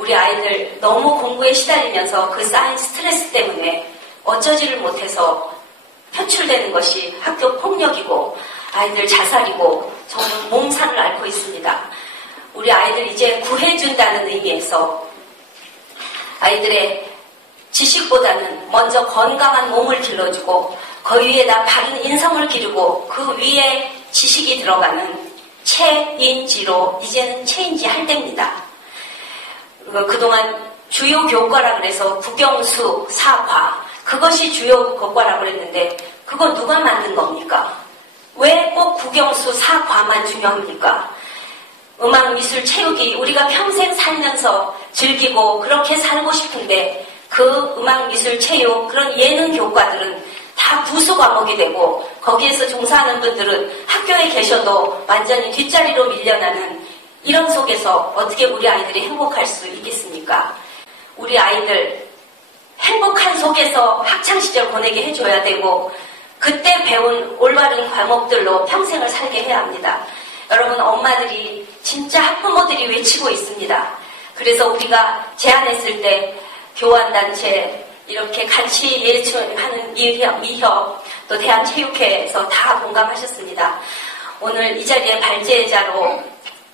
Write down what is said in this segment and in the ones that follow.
우리 아이들 너무 공부에 시달리면서 그 쌓인 스트레스 때문에 어쩌지를 못해서 표출되는 것이 학교 폭력이고 아이들 자살이고 정말 몸살을 앓고 있습니다. 우리 아이들 이제 구해준다는 의미에서 아이들의 지식보다는 먼저 건강한 몸을 길러주고 그 위에다 바른 인성을 기르고 그 위에 지식이 들어가는 체인지로 이제는 체인지 할 때입니다. 그동안 주요 교과라 그래서 국영수, 사과 그것이 주요 교과라고 그랬는데 그거 누가 만든 겁니까? 왜 꼭 국영수, 사과만 중요합니까? 음악, 미술, 체육이 우리가 평생 살면서 즐기고 그렇게 살고 싶은데 그 음악, 미술, 체육 그런 예능 교과들은 다 부수 과목이 되고 거기에서 종사하는 분들은 학교에 계셔도 완전히 뒷자리로 밀려나는 이런 속에서 어떻게 우리 아이들이 행복할 수 있겠습니까? 우리 아이들 행복한 속에서 학창시절 보내게 해줘야 되고 그때 배운 올바른 과목들로 평생을 살게 해야 합니다. 여러분 엄마들이 진짜 학부모들이 외치고 있습니다. 그래서 우리가 제안했을 때 교환단체 이렇게 같이 예치하는 미협 또 대한체육회에서 다 공감하셨습니다. 오늘 이 자리에 발제자로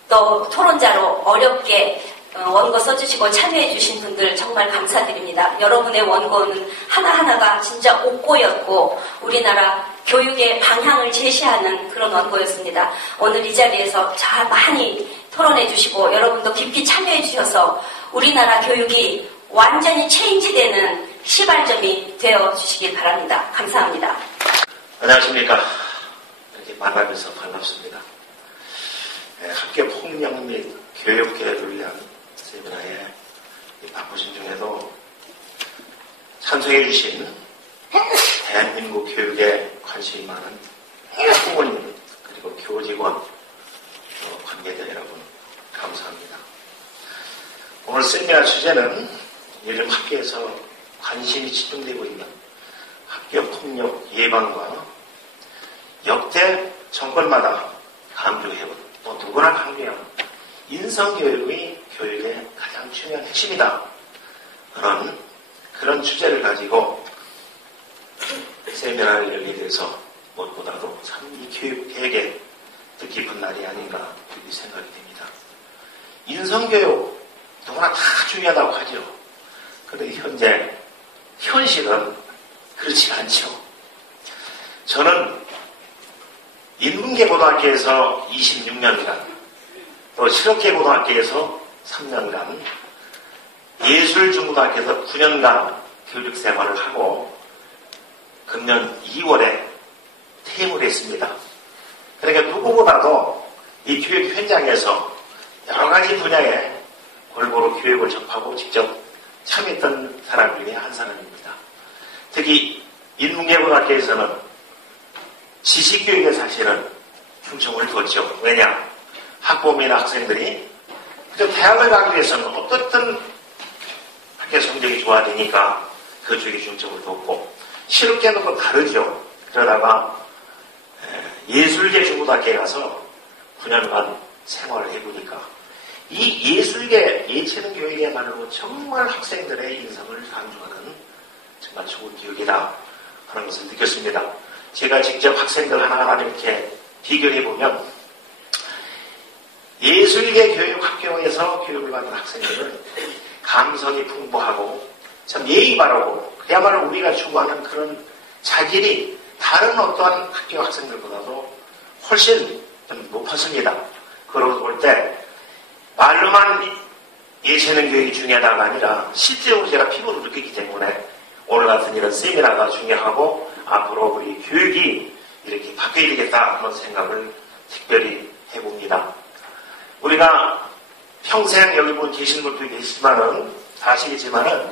또 토론자로 어렵게 원고 써주시고 참여해주신 분들 정말 감사드립니다. 여러분의 원고는 하나하나가 진짜 옥고였고 우리나라 교육의 방향을 제시하는 그런 원고였습니다. 오늘 이 자리에서 잘 많이 토론해주시고 여러분도 깊이 참여해주셔서 우리나라 교육이 완전히 체인지되는 시발점이 되어주시길 바랍니다. 감사합니다. 안녕하십니까. 이렇게 만나면서 반갑습니다. 학교 폭력 및 교육 개혁을 위한 세미나에 바쁘신 중에도 참석해 주신 대한민국 교육에 관심이 많은 부모님 그리고 교직원 관계자 여러분 감사합니다. 오늘 세미나 주제는 요즘 학교에서 관심이 집중되고 있는 학교 폭력 예방과 역대 정권마다 강조해온 또 누구나 강조한 인성교육의 교육의 가장 중요한 핵심이다. 그런 주제를 가지고 세미나를 열리게 돼서 무엇보다도 참 이 교육 계획에 뜻깊은 날이 아닌가 그렇게 생각이 됩니다. 인성교육 누구나 다 중요하다고 하죠. 그런데 현실은 그렇지 않죠. 저는 인문계고등학교에서 26년간 또 실업계고등학교에서 3년간 예술중고등학교에서 9년간 교육생활을 하고 금년 2월에 퇴임을 했습니다. 그러니까 누구보다도 이 교육 현장에서 여러 가지 분야에 골고루 교육을 접하고 직접 참여했던 사람 중에 한 사람입니다. 특히 인문계고등학교에서는 지식교육에 사실은 중점을 뒀죠. 왜냐? 학부모나 학생들이 그저 대학을 가기 위해서는 어떻든 학교 성적이 좋아야 되니까 그 쪽에 중점을 뒀고 실업계는 또 다르죠. 그러다가 예술계 중고등학교에 가서 9년간 생활을 해보니까 이 예술계 예체능 교육이야말로 정말 학생들의 인성을 강조하는 정말 좋은 교육이다 하는 것을 느꼈습니다. 제가 직접 학생들 하나하나 이렇게 비교해보면 예술계 교육학교에서 교육을 받는 학생들은 감성이 풍부하고 참 예의 바르고 그야말로 우리가 추구하는 그런 자질이 다른 어떠한 학교 학생들보다도 훨씬 좀 높았습니다. 그러고 볼 때 말로만 예체능 교육이 중요하다가 아니라 실제로 제가 피부로 느끼기 때문에 오늘 같은 이런 세미나가 중요하고 앞으로 우리 교육이 이렇게 바뀌어야 되겠다 하는 생각을 특별히 해봅니다. 우리가 평생 여기 뭐 계신 분도 계시지만은 아시겠지만은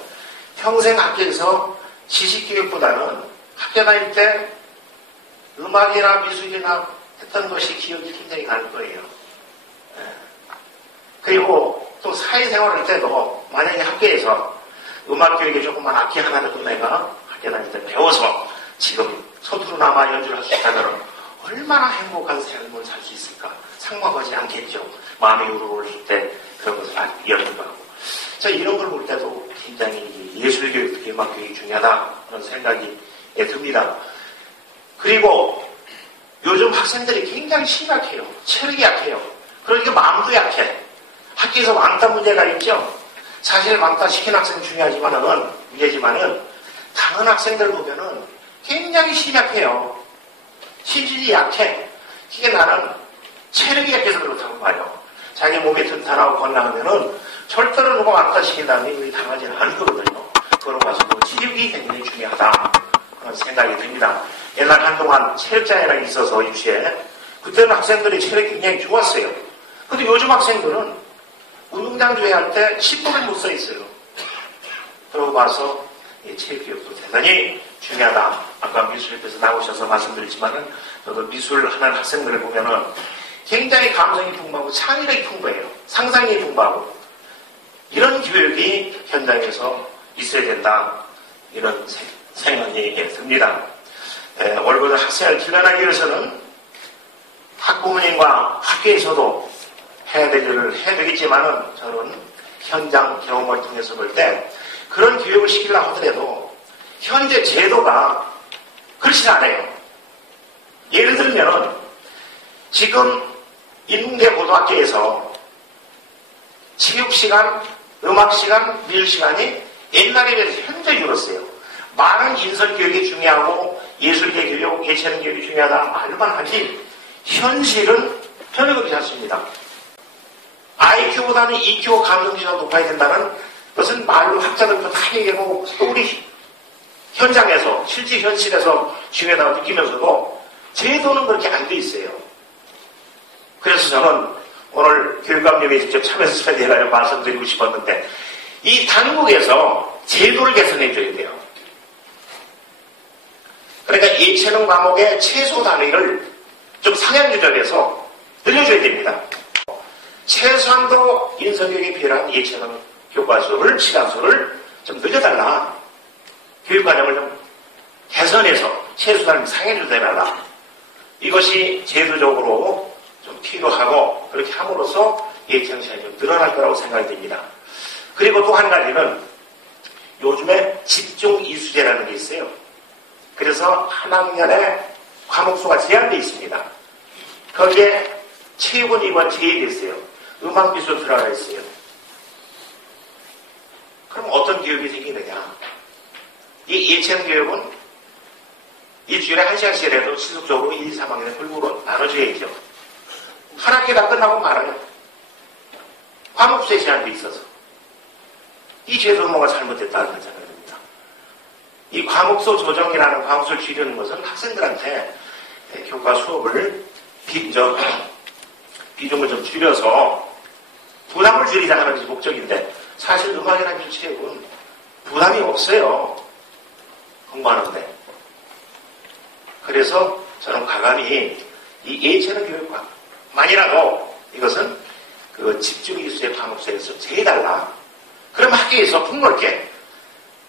평생 학교에서 지식교육보다는 학교 다닐 때 음악이나 미술이나 했던 것이 기억이 굉장히 날 거예요. 그리고 또 사회생활 할 때도 만약에 학교에서 음악교육에 조그만 악기 하나라도 내가 학교 다닐 때 배워서 지금 서투르나마 연주를 할 수 있다면 얼마나 행복한 삶을 살 수 있을까? 상관하지 않겠죠. 마음이 우러올 때 그런 것을 아주 이해하기도 하고. 이런 걸 볼 때도 굉장히 예술교육, 음악교육이 중요하다 그런 생각이 듭니다. 그리고 요즘 학생들이 굉장히 심약해요. 체력이 약해요. 그러니까 마음도 약해. 학교에서 왕따 문제가 있죠. 사실 왕따 시킨 학생 문제지만은 다른 학생들 보면은 굉장히 심약해요. 신진이 약해. 이게 나는 체력이 약해서 그렇다고 봐요. 자기 몸이 튼튼하고 건강하면은 절대로 누가 왕따 시킨다는 일이 당하지는 않을 거거든요. 그러고 봐서 체력이 굉장히 중요하다 그런 생각이 듭니다. 옛날 한동안 체력장애가 있어서 유시에 그때는 학생들이 체력이 굉장히 좋았어요. 근데 요즘 학생들은 운동장 조회할 때 10분을 못 서 있어요. 그러고 봐서 체육교육도 대단히 중요하다. 아까 미술에서 나오셔서 말씀드렸지만은 저도 미술하는 학생들을 보면은 굉장히 감성이 풍부하고 창의력이 풍부해요. 상상이 풍부하고 이런 교육이 현장에서 있어야 된다. 이런 생각이 듭니다. 올바른 학생을 길러나기 위해서는 학부모님과 학교에서도 해야 될 일을 해야 되겠지만은 저는 현장 경험을 통해서 볼 때 그런 교육을 시키려고 하더라도 현재 제도가 그렇지 않아요. 예를 들면 지금 인문대 고등학교에서 체육시간, 음악시간, 미술시간이 옛날에 비해서 현저히 줄었어요. 많은 인설교육이 중요하고 예술계 교육, 예체능 교육이 중요하다 말만 하지 현실은 전혀 그렇지 않습니다. IQ보다는 EQ 감성지수가 높아야 된다는 것은 말로 학자들도 다 얘기하고 또 우리 현장에서 실제 현실에서 중요하다고 느끼면서도 제도는 그렇게 안 돼 있어요. 그래서 저는 오늘 교육감님이 직접 참여해서 대화를 말씀드리고 싶었는데 이 당국에서 제도를 개선해 줘야 돼요. 그러니까 예체능 과목의 최소 단위를 좀 상향 조절해서 늘려줘야 됩니다. 최소한도 인성교육에 필요한 예체능 교과수를, 시간수를 좀 늘려달라. 교육과정을 좀 개선해서 최소 단위 상향 조절해달라. 이것이 제도적으로 좀 필요하고 그렇게 함으로써 예체능 시간이 좀 늘어날 거라고 생각이 됩니다. 그리고 또 한 가지는 요즘에 집중 이수제라는 게 있어요. 그래서 한 학년에 과목수가 제한되어 있습니다. 거기에 체육은 2번 제외되어 있어요. 음악미술 들어가 있어요. 그럼 어떤 교육이 생기느냐? 이 예체능 교육은 일주일에 1시간씩이라도 지속적으로 1, 2, 3학년에 골고루 나눠줘야죠. 한 학기 다 끝나고 말아요. 과목수에 제한돼 있어서. 이 제도는 뭔가 잘못됐다는 생각이 듭니다. 이 과목수 조정이라는 과목수를 줄이는 것은 학생들한테 교과 수업을 비중을 좀 줄여서 부담을 줄이자 하는 게 목적인데 사실 음악이나 미술체육은 부담이 없어요. 공부하는데. 그래서 저는 과감히 이 예체능 교육만이라도 이것은 그 집중 이수의 과목수에서 제해달라. 그럼 학교에서 폭넓게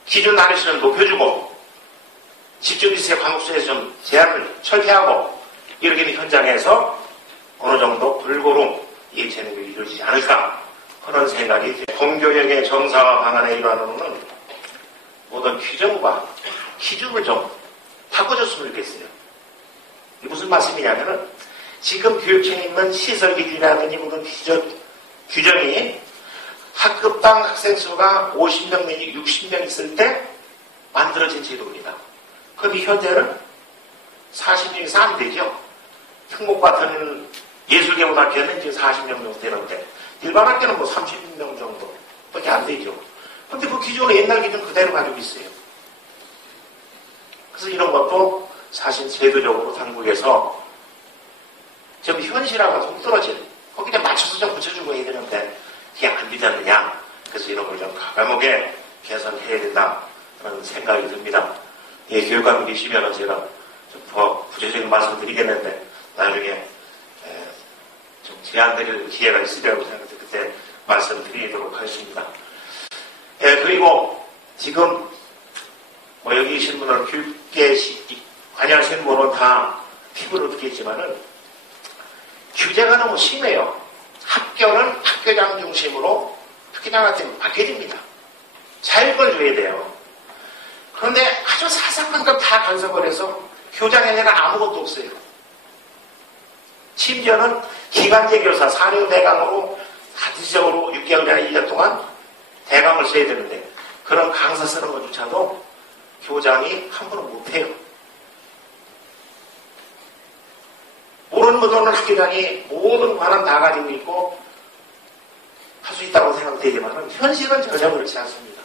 기준 단위수는 높여주고 집중 이수의 과목수에서 좀 제한을 철폐하고 이렇게 현장에서 어느 정도 골고루 예체능이 이루어지지 않을까 그런 생각이 공교육의 정상화 방안의 일환으로는 모든 규정과 기준을 좀 바꿔줬으면 좋겠어요. 이게 무슨 말씀이냐면은 지금 교육청에 있는 시설 기준이라든지 모든 규정이 학급당 학생 수가 50명 내지 60명 있을 때 만들어진 제도입니다. 그런데 현재는 40명에서 안 되죠. 특목 같은 예술계고등학교는 지금 40명 정도 되는데 일반 학교는 뭐 30명 정도밖에 안 되죠. 그런데 그 기준은 옛날 기준 그대로 가지고 있어요. 그래서 이런 것도 사실 제도적으로 당국에서 좀 현실하고 동떨어진 거기에 맞춰서 좀 붙여주고 해야 되는데 그게 안 되지 않느냐. 그래서 이런 걸 좀 과감하게 개선해야 된다 그런 생각이 듭니다. 예, 교육감이 계시면 제가 좀 더 구체적인 말씀 드리겠는데 나중에 좀 제안 드릴 기회가 있으리라고 생각해서 그때 말씀드리도록 하겠습니다. 예, 그리고 지금 뭐 여기 계신 분은 교육계 관여하시는 분은 다 피부로 느끼지만은 규제가 너무 심해요. 학교는 학교장 중심으로 학교장한테 맡겨집니다. 자율권을 줘야 돼요. 그런데 아주 사사건 것 다 간섭을 해서 교장에게는 아무것도 없어요. 심지어는 기간제 교사 4년 대강으로 가지적으로 6개월이나 1년 동안 대강을 써야 되는데 그런 강사 쓰는 것조차도 교장이 함부로 못해요. 모르는 것은 학교장이 모든 관한 다 가지고 있고 할 수 있다고 생각되지만 현실은 전혀 그렇지 않습니다.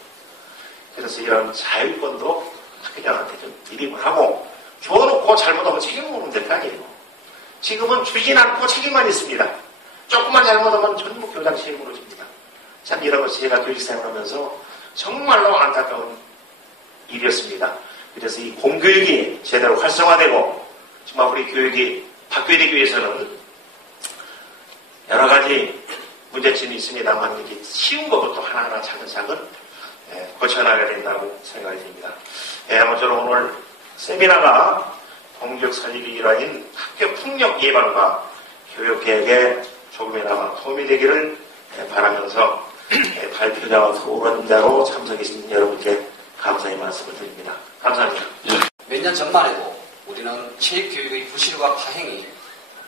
그래서 이런 자율권도 학교장한테 좀 일임을 하고 줘놓고 잘못하면 책임을 묻으면 될 거 아니에요. 지금은 주진 않고 책임만 있습니다. 조금만 잘못하면 전부 교장 책임으로 집니다. 참 이런 것이 제가 교육생활을 하면서 정말로 안타까운 일이었습니다. 그래서 이 공교육이 제대로 활성화되고 정말 우리 교육이 바뀌어야 되기 위해서는 여러 가지 문제점이 있습니다만 이렇게 쉬운 것부터 하나하나 차근차근 고쳐나가야 된다고 생각이 듭니다. 아무쪼록 오늘 세미나가 공교육 설립의 일환인 학교 폭력 예방과 교육계획에 조금이나마 도움이 되기를 바라면서 발표자와 토론자로 참석해 주신 여러분께 감사의 말씀을 드립니다. 감사합니다. 몇 년 전만 해도 우리는 체육교육의 부실과 파행이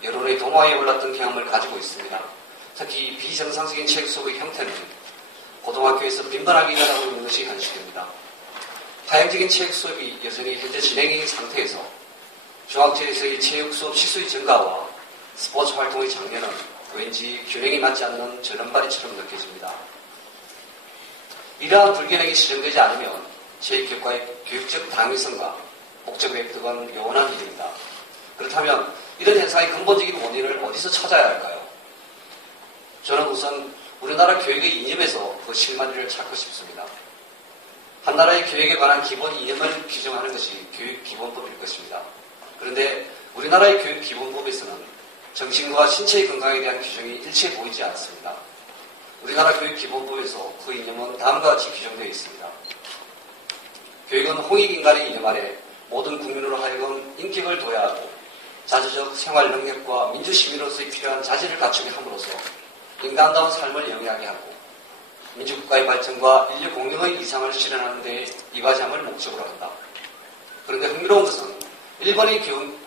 여론의 동화에 올랐던 경험을 가지고 있습니다. 특히 비정상적인 체육 수업의 형태는 고등학교에서 빈번하게 일어나고 있는 것이 현실입니다. 파행적인 체육 수업이 여전히 현재 진행인 상태에서 중학교에서의 체육 수업 실수의 증가와 스포츠 활동의 장려는 왠지 균형이 맞지 않는 저런발이처럼 느껴집니다. 이러한 불균형이 실현되지 않으면 체육교육과의 교육적 당위성과 목적 외역 등은 요원한 일입니다. 그렇다면 이런 현상의 근본적인 원인을 어디서 찾아야 할까요? 저는 우선 우리나라 교육의 이념에서 그 실마리를 찾고 싶습니다. 한 나라의 교육에 관한 기본 이념을 규정하는 것이 교육기본법일 것입니다. 그런데 우리나라의 교육기본법에서는 정신과 신체의 건강에 대한 규정이 일체에 보이지 않습니다. 우리나라 교육기본법에서 그 이념은 다음과 같이 규정되어 있습니다. 교육은 홍익인간의 이념 아래 모든 국민으로 하여금 인격을 도야하고 자주적 생활 능력과 민주시민으로서의 필요한 자질을 갖추게 함으로써 인간다운 삶을 영위하게 하고 민주국가의 발전과 인류 공영의 이상을 실현하는 데 이바지함을 목적으로 한다. 그런데 흥미로운 것은 일본의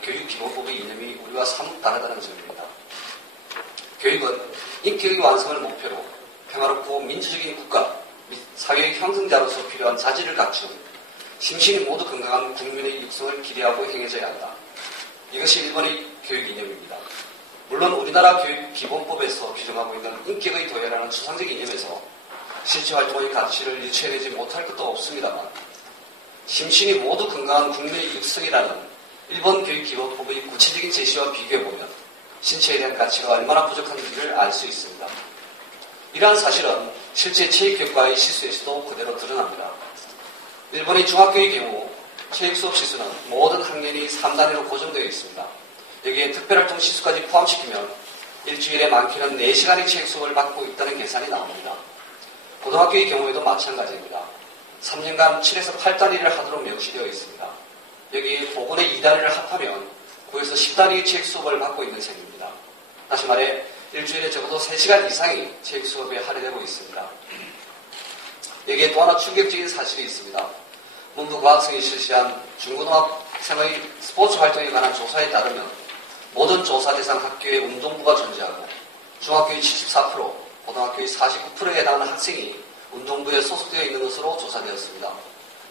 교육기본법의 이념이 우리와 사뭇 다르다는 점입니다. 교육은 인격의 완성을 목표로 평화롭고 민주적인 국가 및 사회의 형성자로서 필요한 자질을 갖춘 심신이 모두 건강한 국민의 육성을 기대하고 행해져야 한다. 이것이 일본의 교육 이념입니다. 물론 우리나라 교육기본법에서 규정하고 있는 인격의 도야라는 추상적인 이념에서 실체활동의 가치를 유추해내지 못할 것도 없습니다만 심신이 모두 건강한 국민의 육성이라는 일본 교육기본법의 구체적인 제시와 비교해보면 신체에 대한 가치가 얼마나 부족한지를 알 수 있습니다. 이러한 사실은 실제 체육교육과의 실수에서도 그대로 드러납니다. 일본의 중학교의 경우 체육수업 시수는 모든 학년이 3단위로 고정되어 있습니다. 여기에 특별활동 시수까지 포함시키면 일주일에 많게는 4시간의 체육수업을 받고 있다는 계산이 나옵니다. 고등학교의 경우에도 마찬가지입니다. 3년간 7에서 8단위를 하도록 명시되어 있습니다. 여기에 보건의 2단위를 합하면 9에서 10단위의 체육수업을 받고 있는 셈입니다. 다시 말해 일주일에 적어도 3시간 이상이 체육수업에 할애되고 있습니다. 여기에 또 하나 충격적인 사실이 있습니다. 문부과학성이 실시한 중고등학생의 스포츠 활동에 관한 조사에 따르면 모든 조사 대상 학교의 운동부가 존재하고 중학교의 74%, 고등학교의 49%에 해당하는 학생이 운동부에 소속되어 있는 것으로 조사되었습니다.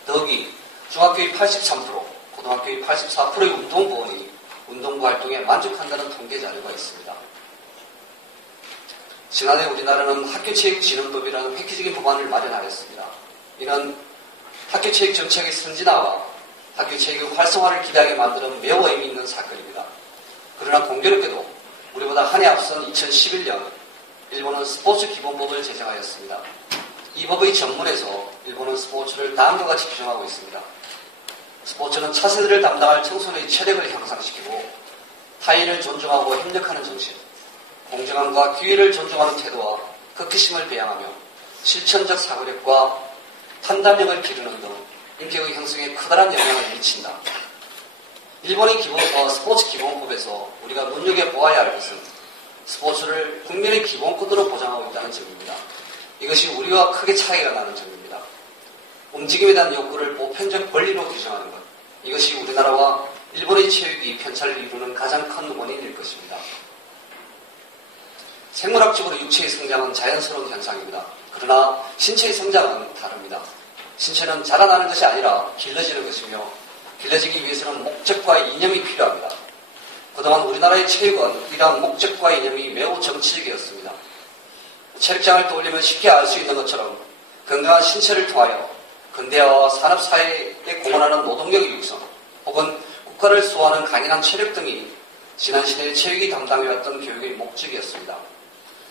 더욱이 중학교의 83%, 고등학교의 84%의 운동부원이 운동부 활동에 만족한다는 통계 자료가 있습니다. 지난해 우리나라는 학교체육진흥법이라는 획기적인 법안을 마련하였습니다. 이는 학교체육 정책의 선진화와 학교체육 활성화를 기대하게 만드는 매우 의미 있는 사건입니다. 그러나 공교롭게도 우리보다 한 해 앞선 2011년 일본은 스포츠 기본법을 제정하였습니다. 이 법의 전문에서 일본은 스포츠를 다음과 같이 규정하고 있습니다. 스포츠는 차세대를 담당할 청소년의 체력을 향상시키고 타인을 존중하고 협력하는 정신, 공정함과 기회를 존중하는 태도와 극기심을 배양하며 실천적 사고력과 판단력을 기르는 등 인격의 형성에 커다란 영향을 미친다. 일본의 스포츠 기본법에서 우리가 눈여겨보아야 할 것은 스포츠를 국민의 기본권으로 보장하고 있다는 점입니다. 이것이 우리와 크게 차이가 나는 점입니다. 움직임에 대한 욕구를 보편적 권리로 규정하는 것. 이것이 우리나라와 일본의 체육이 편차를 이루는 가장 큰 원인일 것입니다. 생물학적으로 육체의 성장은 자연스러운 현상입니다. 그러나 신체의 성장은 다릅니다. 신체는 자라나는 것이 아니라 길러지는 것이며 길러지기 위해서는 목적과 이념이 필요합니다. 그동안 우리나라의 체육은 이러한 목적과 이념이 매우 정치적이었습니다. 체력장을 떠올리면 쉽게 알 수 있는 것처럼 건강한 신체를 통하여 근대화와 산업사회에 공헌하는 노동력의 육성 혹은 국가를 수호하는 강인한 체력 등이 지난 시대의 체육이 담당해왔던 교육의 목적이었습니다.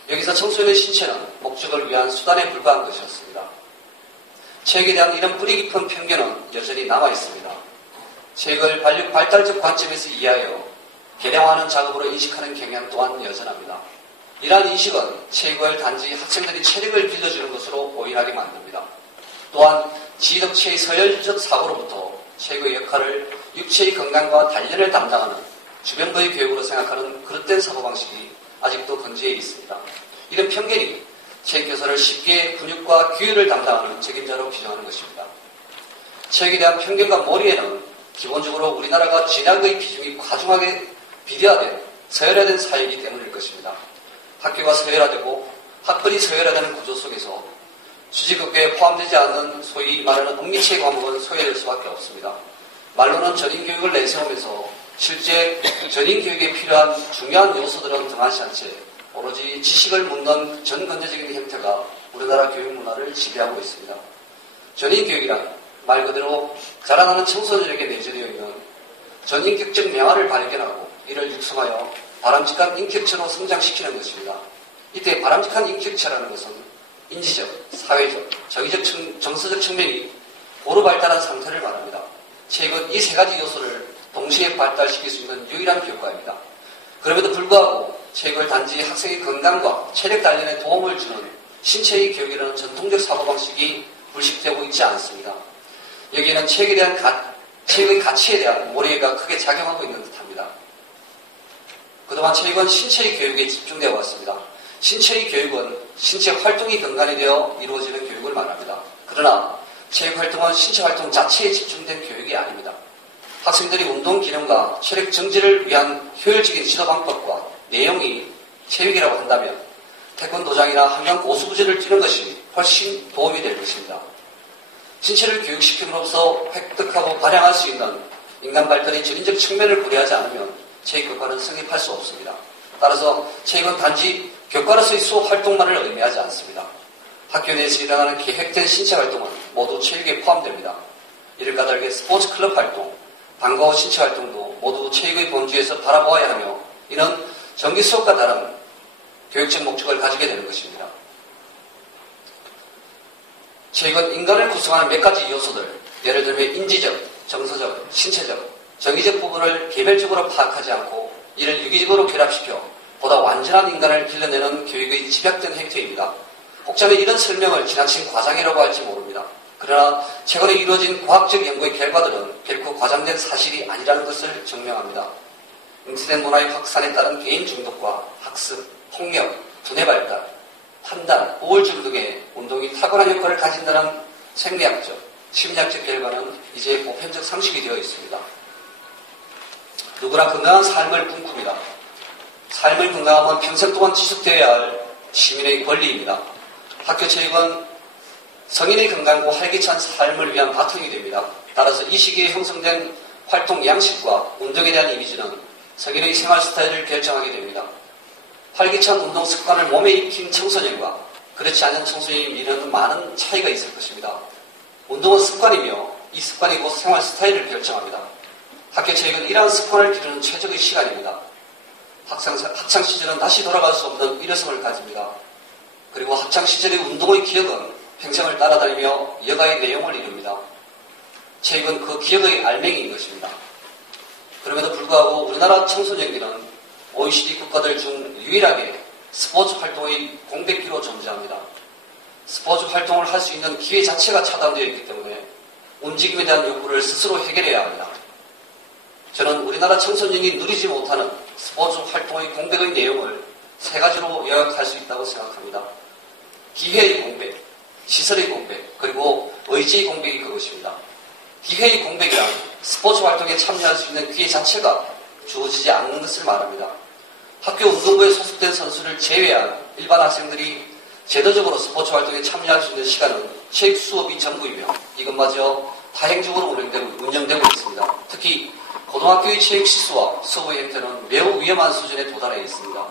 여기서 청소년의 신체는 목적을 위한 수단에 불과한 것이었습니다. 체육에 대한 이런 뿌리 깊은 편견은 여전히 남아있습니다. 체육을 발달적 관점에서 이해하여 개량화하는 작업으로 인식하는 경향 또한 여전합니다. 이러한 인식은 체육을 단지 학생들이 체력을 길러주는 것으로 오인하게 만듭니다. 또한 지덕체의 서열적 사고로부터 체육의 역할을 육체의 건강과 단련을 담당하는 주변부의 교육으로 생각하는 그릇된 사고방식이 아직도 건재해 있습니다. 이런 편견이 체육교사를 쉽게 근육과 규율을 담당하는 책임자로 규정하는 것입니다. 체육에 대한 편견과 몰이에는 기본적으로 우리나라가 진학의 비중이 과중하게 비대화된 서열화된 사회이기 때문일 것입니다. 학교가 서열화되고 학벌이 서열화되는 구조 속에서 수직학교에 포함되지 않는 소위 말하는 엄미체 과목은 소외될 수밖에 없습니다. 말로는 전인교육을 내세우면서 실제 전인교육에 필요한 중요한 요소들은 등한시 한 채 오로지 지식을 묻는 전근대적인 형태가 우리나라 교육 문화를 지배하고 있습니다. 전인교육이란 말 그대로 자라나는 청소년에게 내재되어 있는 전인격적 명화를 발견하고 이를 육성하여 바람직한 인격체로 성장시키는 것입니다. 이때 바람직한 인격체라는 것은 인지적, 사회적, 정서적 측면이 고루 발달한 상태를 말합니다. 체육은 이 세 가지 요소를 동시에 발달시킬 수 있는 유일한 교과입니다. 그럼에도 불구하고 체육을 단지 학생의 건강과 체력 단련에 도움을 주는 신체의 교육이라는 전통적 사고방식이 불식되고 있지 않습니다. 여기에는 체육의 가치에 대한 모래가 크게 작용하고 있는 듯합니다. 그동안 체육은 신체의 교육에 집중되어 왔습니다. 신체의 교육은 신체 활동이 근간이 되어 이루어지는 교육을 말합니다. 그러나 체육 활동은 신체 활동 자체에 집중된 교육이 아닙니다. 학생들이 운동 기능과 체력 정지를 위한 효율적인 지도 방법과 내용이 체육이라고 한다면 태권도장이나 한강 고수부지를 뛰는 것이 훨씬 도움이 될 것입니다. 신체를 교육시킴으로써 획득하고 발양할 수 있는 인간 발전의 전인적 측면을 고려하지 않으면 체육교과는 성립할 수 없습니다. 따라서 체육은 단지 교과로서의 수업 활동만을 의미하지 않습니다. 학교 내에서 일어나는 계획된 신체 활동은 모두 체육에 포함됩니다. 이를 까닭에 스포츠 클럽 활동, 방과 후 신체 활동도 모두 체육의 본주에서 바라보아야 하며 이는 정기 수업과 다른 교육적 목적을 가지게 되는 것입니다. 체육은 인간을 구성하는 몇 가지 요소들, 예를 들면 인지적, 정서적, 신체적, 정의적 부분을 개별적으로 파악하지 않고 이를 유기적으로 결합시켜 보다 완전한 인간을 길러내는 교육의 집약된 행태입니다. 혹자는 이런 설명을 지나친 과장이라고 할지 모릅니다. 그러나 최근에 이루어진 과학적 연구의 결과들은 결코 과장된 사실이 아니라는 것을 증명합니다. 인터넷 문화의 확산에 따른 개인 중독과 학습, 폭력, 두뇌 발달, 판단, 우울증 등의 운동이 탁월한 효과를 가진다는 생리학적, 심리학적 결과는 이제 보편적 상식이 되어 있습니다. 누구나 건강한 삶을 꿈꿉니다. 삶을 건강하면 평생 동안 지속되어야 할 시민의 권리입니다. 학교 체육은 성인의 건강과 활기찬 삶을 위한 바탕이 됩니다. 따라서 이 시기에 형성된 활동 양식과 운동에 대한 이미지는 성인의 생활 스타일을 결정하게 됩니다. 활기찬 운동 습관을 몸에 익힌 청소년과 그렇지 않은 청소년이 미루는 많은 차이가 있을 것입니다. 운동은 습관이며 이 습관이 곧 생활 스타일을 결정합니다. 학교 체육은 이러한 습관을 기르는 최적의 시간입니다. 학창 시절은 다시 돌아갈 수 없는 일회성을 가집니다. 그리고 학창 시절의 운동의 기억은 평생을 따라다니며 여가의 내용을 이룹니다. 체육은 그 기억의 알맹이인 것입니다. 그럼에도 불구하고 우리나라 청소년들은 OECD 국가들 중 유일하게 스포츠 활동의 공백기로 존재합니다. 스포츠 활동을 할 수 있는 기회 자체가 차단되어 있기 때문에 움직임에 대한 욕구를 스스로 해결해야 합니다. 저는 우리나라 청소년이 누리지 못하는 스포츠 활동의 공백의 내용을 세 가지로 요약할 수 있다고 생각합니다. 기회의 공백, 시설의 공백, 그리고 의지의 공백이 그것입니다. 기회의 공백이란 스포츠 활동에 참여할 수 있는 기회 자체가 주어지지 않는 것을 말합니다. 학교 운동부에 소속된 선수를 제외한 일반 학생들이 제도적으로 스포츠 활동에 참여할 수 있는 시간은 체육 수업이 전부이며 이것마저 다행적으로 운영되고 있습니다. 특히 고등학교의 체육 시수와 수업의 형태는 매우 위험한 수준에 도달해 있습니다.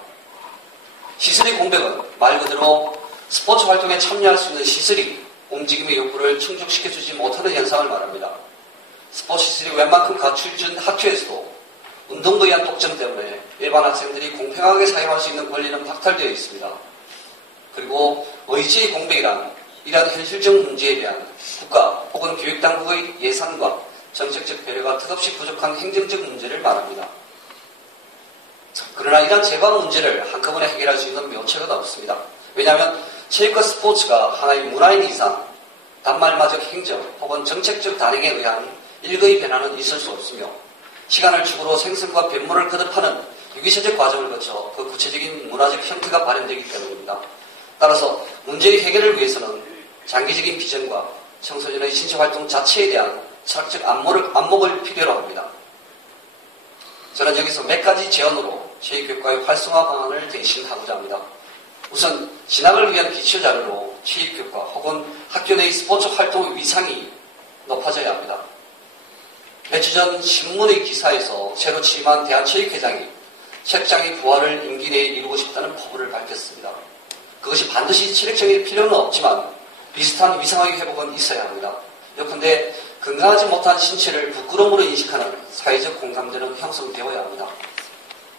시설의 공백은 말 그대로 스포츠 활동에 참여할 수 있는 시설이 움직임의 욕구를 충족시켜주지 못하는 현상을 말합니다. 스포츠 시설이 웬만큼 갖춰진 학교에서도 운동부에 의한 독점 때문에 일반 학생들이 공평하게 사용할 수 있는 권리는 박탈되어 있습니다. 그리고 의지의 공백이란 이러한 현실적 문제에 대한 국가 혹은 교육당국의 예산과 정책적 배려가 턱없이 부족한 행정적 문제를 말합니다. 그러나 이러한 제방 문제를 한꺼번에 해결할 수 있는 묘책은 없습니다. 왜냐하면 체육과 스포츠가 하나의 문화인 이상 단말마적 행정 혹은 정책적 단행에 의한 일거의 변화는 있을 수 없으며 시간을 축으로 생성과 변모를 거듭하는 유기체적 과정을 거쳐 그 구체적인 문화적 형태가 발현되기 때문입니다. 따라서 문제의 해결을 위해서는 장기적인 비전과 청소년의 신체활동 자체에 대한 철학적 안목을 필요로 합니다. 저는 여기서 몇 가지 제언으로 체육교육과의 활성화 방안을 대신하고자 합니다. 우선 진학을 위한 기초자료로 체육교육과 혹은 학교 내의 스포츠 활동의 위상이 높아져야 합니다. 몇 주 전 신문의 기사에서 새로 취임한 대한체육회장이 체육장의 부활을 임기 내에 이루고 싶다는 포부를 밝혔습니다. 그것이 반드시 체력적인 필요는 없지만 비슷한 위상의 회복은 있어야 합니다. 예컨대 건강하지 못한 신체를 부끄러움으로 인식하는 사회적 공감대는 형성되어야 합니다.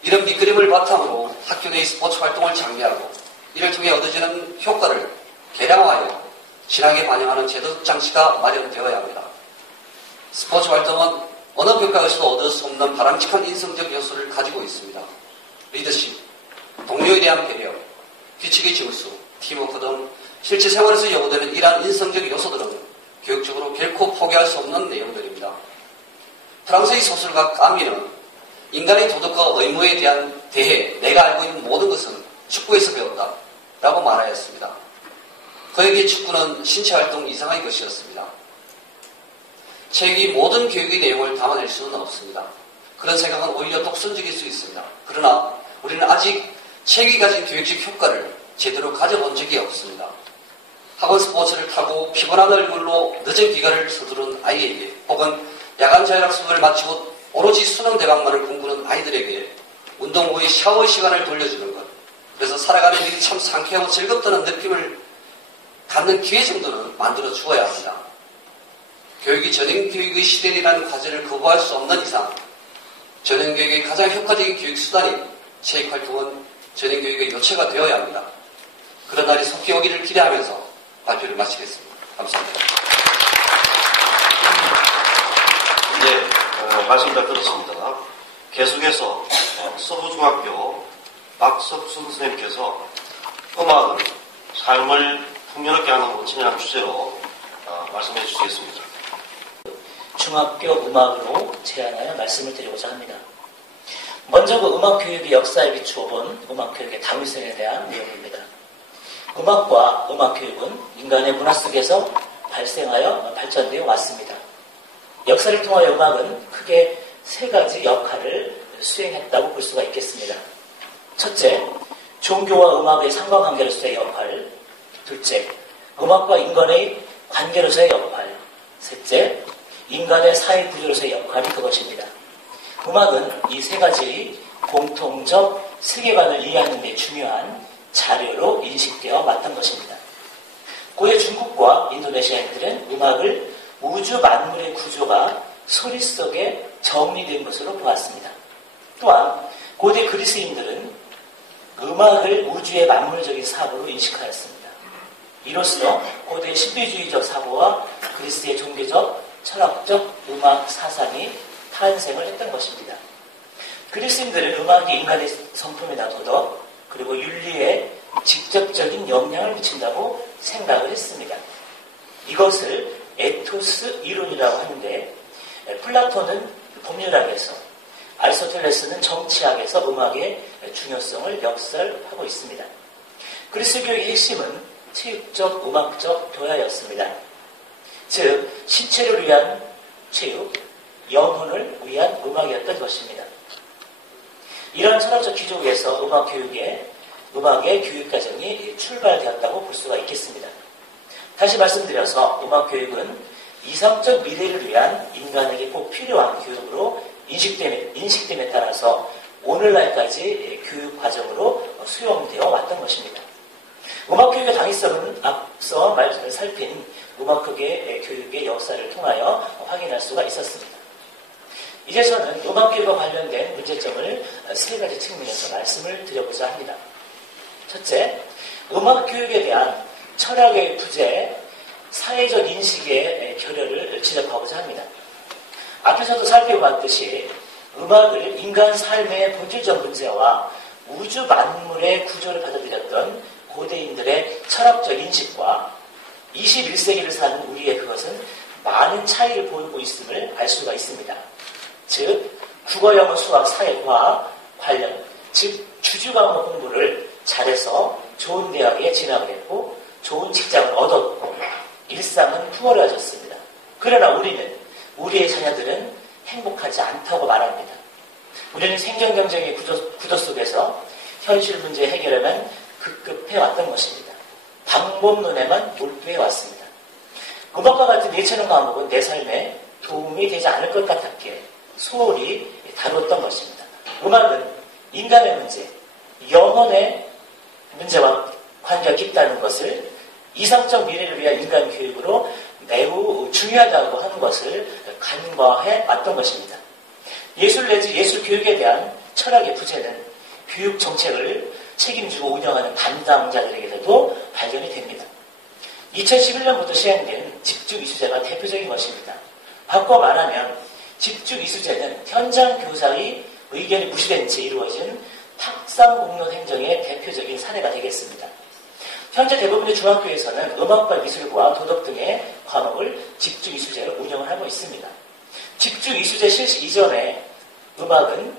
이런 밑그림을 바탕으로 학교 내의 스포츠 활동을 장려하고 이를 통해 얻어지는 효과를 계량화하여 진학에 반영하는 제도적 장치가 마련되어야 합니다. 스포츠 활동은 어느 교과에서도 얻을 수 없는 바람직한 인성적 요소를 가지고 있습니다. 리더십, 동료에 대한 배려, 규칙의 준수, 팀워크 등 실제 생활에서 요구되는 이러한 인성적 요소들은 교육적으로 결코 포기할 수 없는 내용들입니다. 프랑스의 소설가 까미는 인간의 도덕과 의무에 대해 내가 알고 있는 모든 것은 축구에서 배웠다 라고 말하였습니다. 그에게 축구는 신체활동 이상의 것이었습니다. 책이 모든 교육의 내용을 담아낼 수는 없습니다. 그런 생각은 오히려 독선적일 수 있습니다. 그러나 우리는 아직 책이 가진 교육적 효과를 제대로 가져본 적이 없습니다. 학원 스포츠를 타고 피곤한 얼굴로 늦은 기간을 서두른 아이에게 혹은 야간 자율학습을 마치고 오로지 수능 대박만을 꿈꾸는 아이들에게 운동 후에 샤워 시간을 돌려주는 것, 그래서 살아가는 일이 참 상쾌하고 즐겁다는 느낌을 갖는 기회 정도는 만들어 주어야 합니다. 교육이 전형교육의 시대라는 과제를 거부할 수 없는 이상 전형교육의 가장 효과적인 교육 수단인 체육활동은 전형교육의 요체가 되어야 합니다. 그런 날이 속히 오기를 기대하면서 발표를 마치겠습니다. 감사합니다. 네, 말씀 잘 들었습니다. 계속해서 서부중학교 박석순 선생님께서 음악은 삶을 풍요롭게 하는 모친이라는 주제로 말씀해 주시겠습니다. 중학교 음악으로 제안하여 말씀을 드리고자 합니다. 먼저 그 음악교육의 역사에 비추어본 음악교육의 당위성에 대한 내용입니다. 음악과 음악교육은 인간의 문화 속에서 발생하여 발전되어 왔습니다. 역사를 통하여 음악은 크게 세 가지 역할을 수행했다고 볼 수가 있겠습니다. 첫째, 종교와 음악의 상관관계로서의 역할. 둘째, 음악과 인간의 관계로서의 역할. 셋째, 인간의 사회 구조로서의 역할이 그것입니다. 음악은 이 세 가지의 공통적 세계관을 이해하는 데 중요한 자료로 인식되어 왔던 것입니다. 고대 중국과 인도네시아인들은 음악을 우주 만물의 구조가 소리 속에 정리된 것으로 보았습니다. 또한 고대 그리스인들은 음악을 우주의 만물적인 사고로 인식하였습니다. 이로써 고대 신비주의적 사고와 그리스의 종교적, 철학적 음악 사상이 탄생을 했던 것입니다. 그리스인들은 음악이 인간의 성품이나 도덕, 그리고 윤리에 직접적인 영향을 미친다고 생각을 했습니다. 이것을 에토스 이론이라고 하는데, 플라톤은 법률학에서, 아리스토텔레스는 정치학에서 음악의 중요성을 역설하고 있습니다. 그리스 교육의 핵심은 체육적, 음악적 교야였습니다. 즉, 신체를 위한 체육, 영혼을 위한 음악이었던 것입니다. 이런 철학적 기조에서 음악의 교육과정이 출발되었다고 볼 수가 있겠습니다. 다시 말씀드려서 음악교육은 이상적 미래를 위한 인간에게 꼭 필요한 교육으로 인식됨에 따라서 오늘날까지 교육과정으로 수용되어 왔던 것입니다. 음악교육의 당위성은 앞서 살핀 음악교육의 역사를 통하여 확인할 수가 있었습니다. 이제 저는 음악교육과 관련된 문제점을 세 가지 측면에서 말씀을 드려보자 합니다. 첫째, 음악교육에 대한 철학의 부재, 사회적 인식의 결여를 지적하고자 합니다. 앞에서도 살펴봤듯이 음악을 인간 삶의 본질적 문제와 우주 만물의 구조를 받아들였던 고대인들의 철학적 인식과 21세기를 사는 우리의 그것은 많은 차이를 보이고 있음을 알 수가 있습니다. 즉, 국어, 영어, 수학, 사회, 과학 관련, 즉 주주 과목 공부를 잘해서 좋은 대학에 진학을 했고 좋은 직장을 얻었고 일상은 풍요로워졌습니다. 그러나 우리의 자녀들은 행복하지 않다고 말합니다. 우리는 생존 경쟁의 구도 속에서 현실 문제 해결에만 급급해왔던 것입니다. 방법론에만 몰두해왔습니다. 음악과 같은 예체능 과목은 내 삶에 도움이 되지 않을 것 같았기에 소홀히 다뤘던 것입니다. 음악은 인간의 문제, 영혼의 문제와 관계가 깊다는 것을 이상적 미래를 위한 인간 교육으로 매우 중요하다고 하는 것을 간과해 왔던 것입니다. 예술 내지 예술 교육에 대한 철학의 부재는 교육 정책을 책임지고 운영하는 담당자들에게도 발견이 됩니다. 2011년부터 시행된 집중이수제가 대표적인 것입니다. 바꿔 말하면 집중이수제는 현장 교사의 의견이 무시된 채 이루어진 탁상공론 행정의 대표적인 사례가 되겠습니다. 현재 대부분의 중학교에서는 음악과 미술과 도덕 등의 과목을 집중이수제로 운영을 하고 있습니다. 집중이수제 실시 이전에 음악은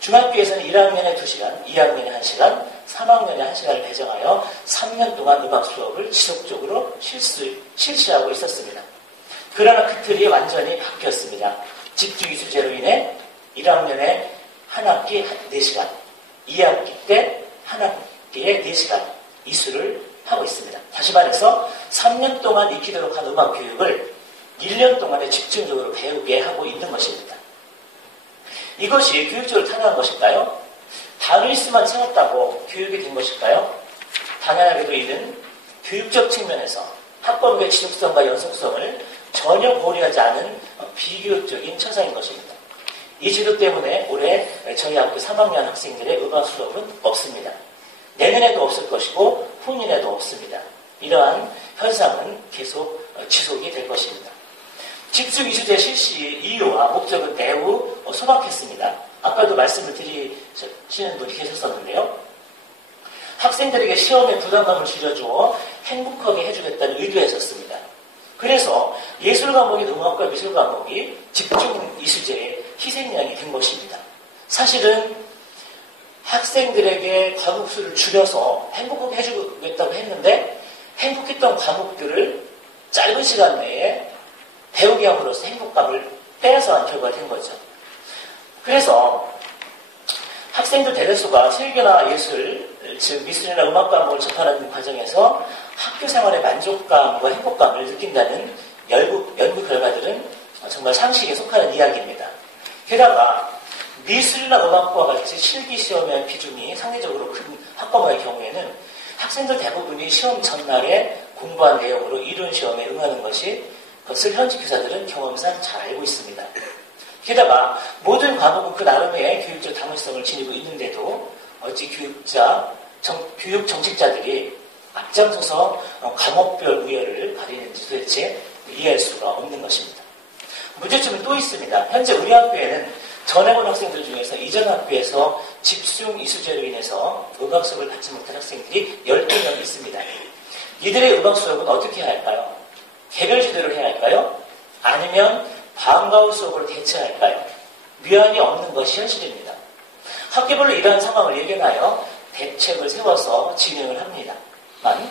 중학교에서는 1학년에 2시간, 2학년에 1시간, 3학년에 1시간을 배정하여 3년 동안 음악 수업을 지속적으로 실시하고 있었습니다. 그러나 그 틀이 완전히 바뀌었습니다. 집중이수제로 인해 1학년에 한 학기 4시간, 2학기 때 한 학기에 4시간 이수를 하고 있습니다. 다시 말해서 3년 동안 익히도록 한 음악 교육을 1년 동안에 집중적으로 배우게 하고 있는 것입니다. 이것이 교육적으로 타당한 것일까요? 다루이스만 채웠다고 교육이 된 것일까요? 당연하게도 이는 교육적 측면에서 학법의 지속성과 연속성을 전혀 고려하지 않은 비교육적인 처사인 것입니다. 이 지도 때문에 올해 저희 학교 3학년 학생들의 음악 수업은 없습니다. 내년에도 없을 것이고 후년에도 없습니다. 이러한 현상은 계속 지속이 될 것입니다. 집중이수제 실시 이유와 목적은 매우 소박했습니다. 아까도 말씀을 드리시는 분이 계셨었는데요. 학생들에게 시험에 부담감을 줄여주어 행복하게 해주겠다는 의도였었습니다. 그래서 예술 과목인 음악과 미술 과목이 집중이수제의 희생양이 된 것입니다. 사실은 학생들에게 과목 수를 줄여서 행복하게 해주겠다고 했는데 행복했던 과목들을 짧은 시간 내에 배우게 함으로써 행복감을 빼앗아간 결과가 된 거죠. 그래서 학생들 대다수가 설교나 예술, 즉 미술이나 음악 과목을 접하는 과정에서 학교 생활의 만족감과 행복감을 느낀다는 연구 결과들은 정말 상식에 속하는 이야기입니다. 게다가 미술이나 음악과 같이 실기시험의 비중이 상대적으로 큰 학과목의 경우에는 학생들 대부분이 시험 전날에 공부한 내용으로 이론 시험에 응하는 것을 현직 교사들은 경험상 잘 알고 있습니다. 게다가 모든 과목은 그 나름의 교육적 당위성을 지니고 있는데도 어찌 교육 정책자들이 앞장서서 과목별 우열을 가리는지 도대체 이해할 수가 없는 것입니다. 문제점은 또 있습니다. 현재 우리 학교에는 전학 온 학생들 중에서 이전 학교에서 집중 이수제로 인해서 음악 수업을 받지 못한 학생들이 12명 있습니다. 이들의 음악 수업은 어떻게 해야 할까요? 개별 지도를 해야 할까요? 아니면 방과후 수업으로 대체할까요? 묘안이 없는 것이 현실입니다. 학교별로 이러한 상황을 예견하여 대책을 세워서 진행을 합니다만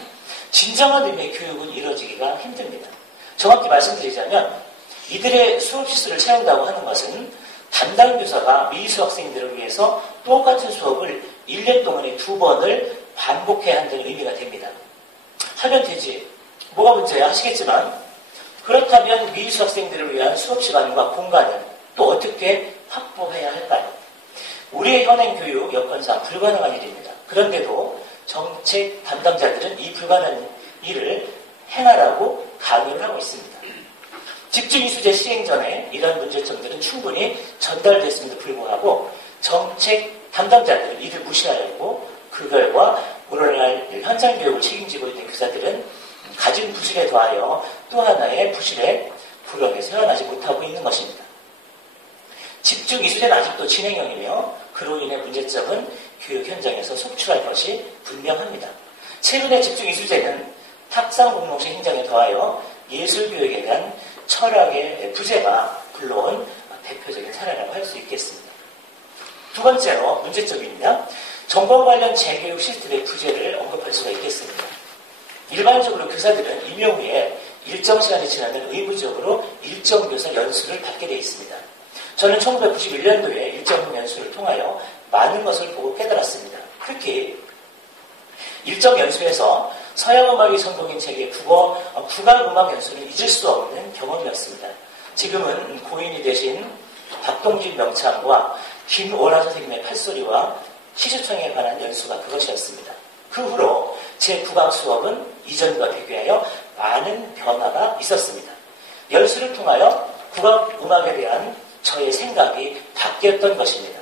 진정한 의미의 교육은 이루어지기가 힘듭니다. 정확히 말씀드리자면 이들의 수업 시설을 채운다고 하는 것은 담당 교사가 미수 학생들을 위해서 똑같은 수업을 1년 동안에 2번을 반복해야 한다는 의미가 됩니다. 하면 되지. 뭐가 문제야? 하시겠지만 그렇다면 미수 학생들을 위한 수업 시간과 공간은 또 어떻게 확보해야 할까요? 우리의 현행 교육 여건상 불가능한 일입니다. 그런데도 정책 담당자들은 이 불가능한 일을 행하라고 강요를 하고 있습니다. 집중이수제 시행 전에 이런 문제점들은 충분히 전달됐음에도 불구하고 정책 담당자들은 이를 무시하였고 그 결과 오늘날 현장 교육을 책임지고 있는 교사들은 가진 부실에 더하여 또 하나의 부실에 불역에서 헤어나지 못하고 있는 것입니다. 집중이수제는 아직도 진행형이며 그로 인해 문제점은 교육 현장에서 속출할 것이 분명합니다. 최근의 집중이수제는 탁상공동체 행정에 더하여 예술교육에 대한 철학의 부재가 불러온 대표적인 사례라고 할 수 있겠습니다. 두 번째로 문제점입니다. 전공 관련 재교육 시스템의 부재를 언급할 수가 있겠습니다. 일반적으로 교사들은 임용 후에 일정 시간이 지나면 의무적으로 일정 교사 연수를 받게 되어 있습니다. 저는 1991년도에 일정 연수를 통하여 많은 것을 보고 깨달았습니다. 특히 일정 연수에서 서양음악이 전공인 제게 국악음악 연수는 잊을 수 없는 경험이었습니다. 지금은 고인이 되신 박동진 명창과 김오라 선생님의 판소리와 시주청에 관한 연수가 그것이었습니다. 그 후로 제 국악 수업은 이전과 비교하여 많은 변화가 있었습니다. 연수를 통하여 국악음악에 대한 저의 생각이 바뀌었던 것입니다.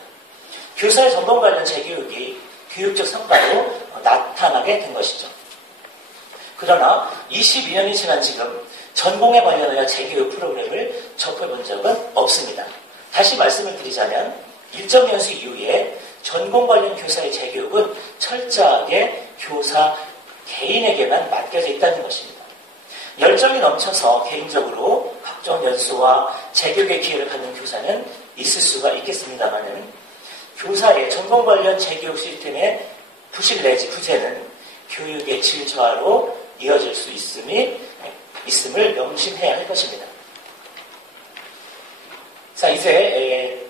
교사의 전공 관련 재교육이 교육적 성과로 나타나게 된 것이죠. 그러나 22년이 지난 지금 전공에 관련하여 재교육 프로그램을 접해본 적은 없습니다. 다시 말씀을 드리자면 일정 연수 이후에 전공 관련 교사의 재교육은 철저하게 교사 개인에게만 맡겨져 있다는 것입니다. 열정이 넘쳐서 개인적으로 각종 연수와 재교육의 기회를 갖는 교사는 있을 수가 있겠습니다만은 교사의 전공 관련 재교육 시스템의 부실 내지 부재는 교육의 질 저하로 이어질 수 있음을 명심해야 할 것입니다. 자, 이제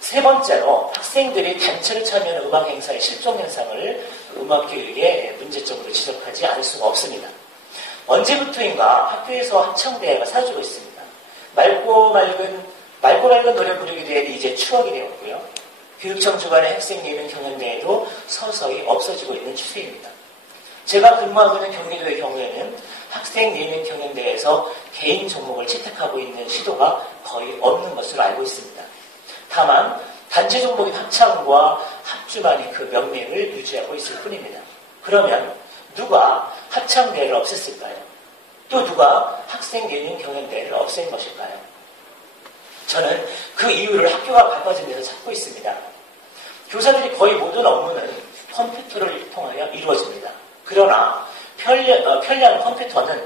세 번째로 학생들이 단체로 참여하는 음악 행사의 실종 현상을 음악 교육의 문제점으로 지적하지 않을 수가 없습니다. 언제부터인가 학교에서 합창대회가 사라지고 있습니다. 맑고 맑은 노래 부르기 대회도 이제 추억이 되었고요. 교육청 주관의 학생 예능 경연대회도 서서히 없어지고 있는 추세입니다. 제가 근무하고 있는 경기도의 경우에는 학생 예능 경연대회에서 개인 종목을 채택하고 있는 시도가 거의 없는 것으로 알고 있습니다. 다만 단체 종목인 합창과 합주만이 그 명맥을 유지하고 있을 뿐입니다. 그러면 누가 합창대회를 없앴을까요? 또 누가 학생 예능 경연대회를 없앤 것일까요? 저는 그 이유를 학교가 바빠진 데서 찾고 있습니다. 교사들이 거의 모든 업무는 컴퓨터를 통하여 이루어집니다. 그러나 편리한 컴퓨터는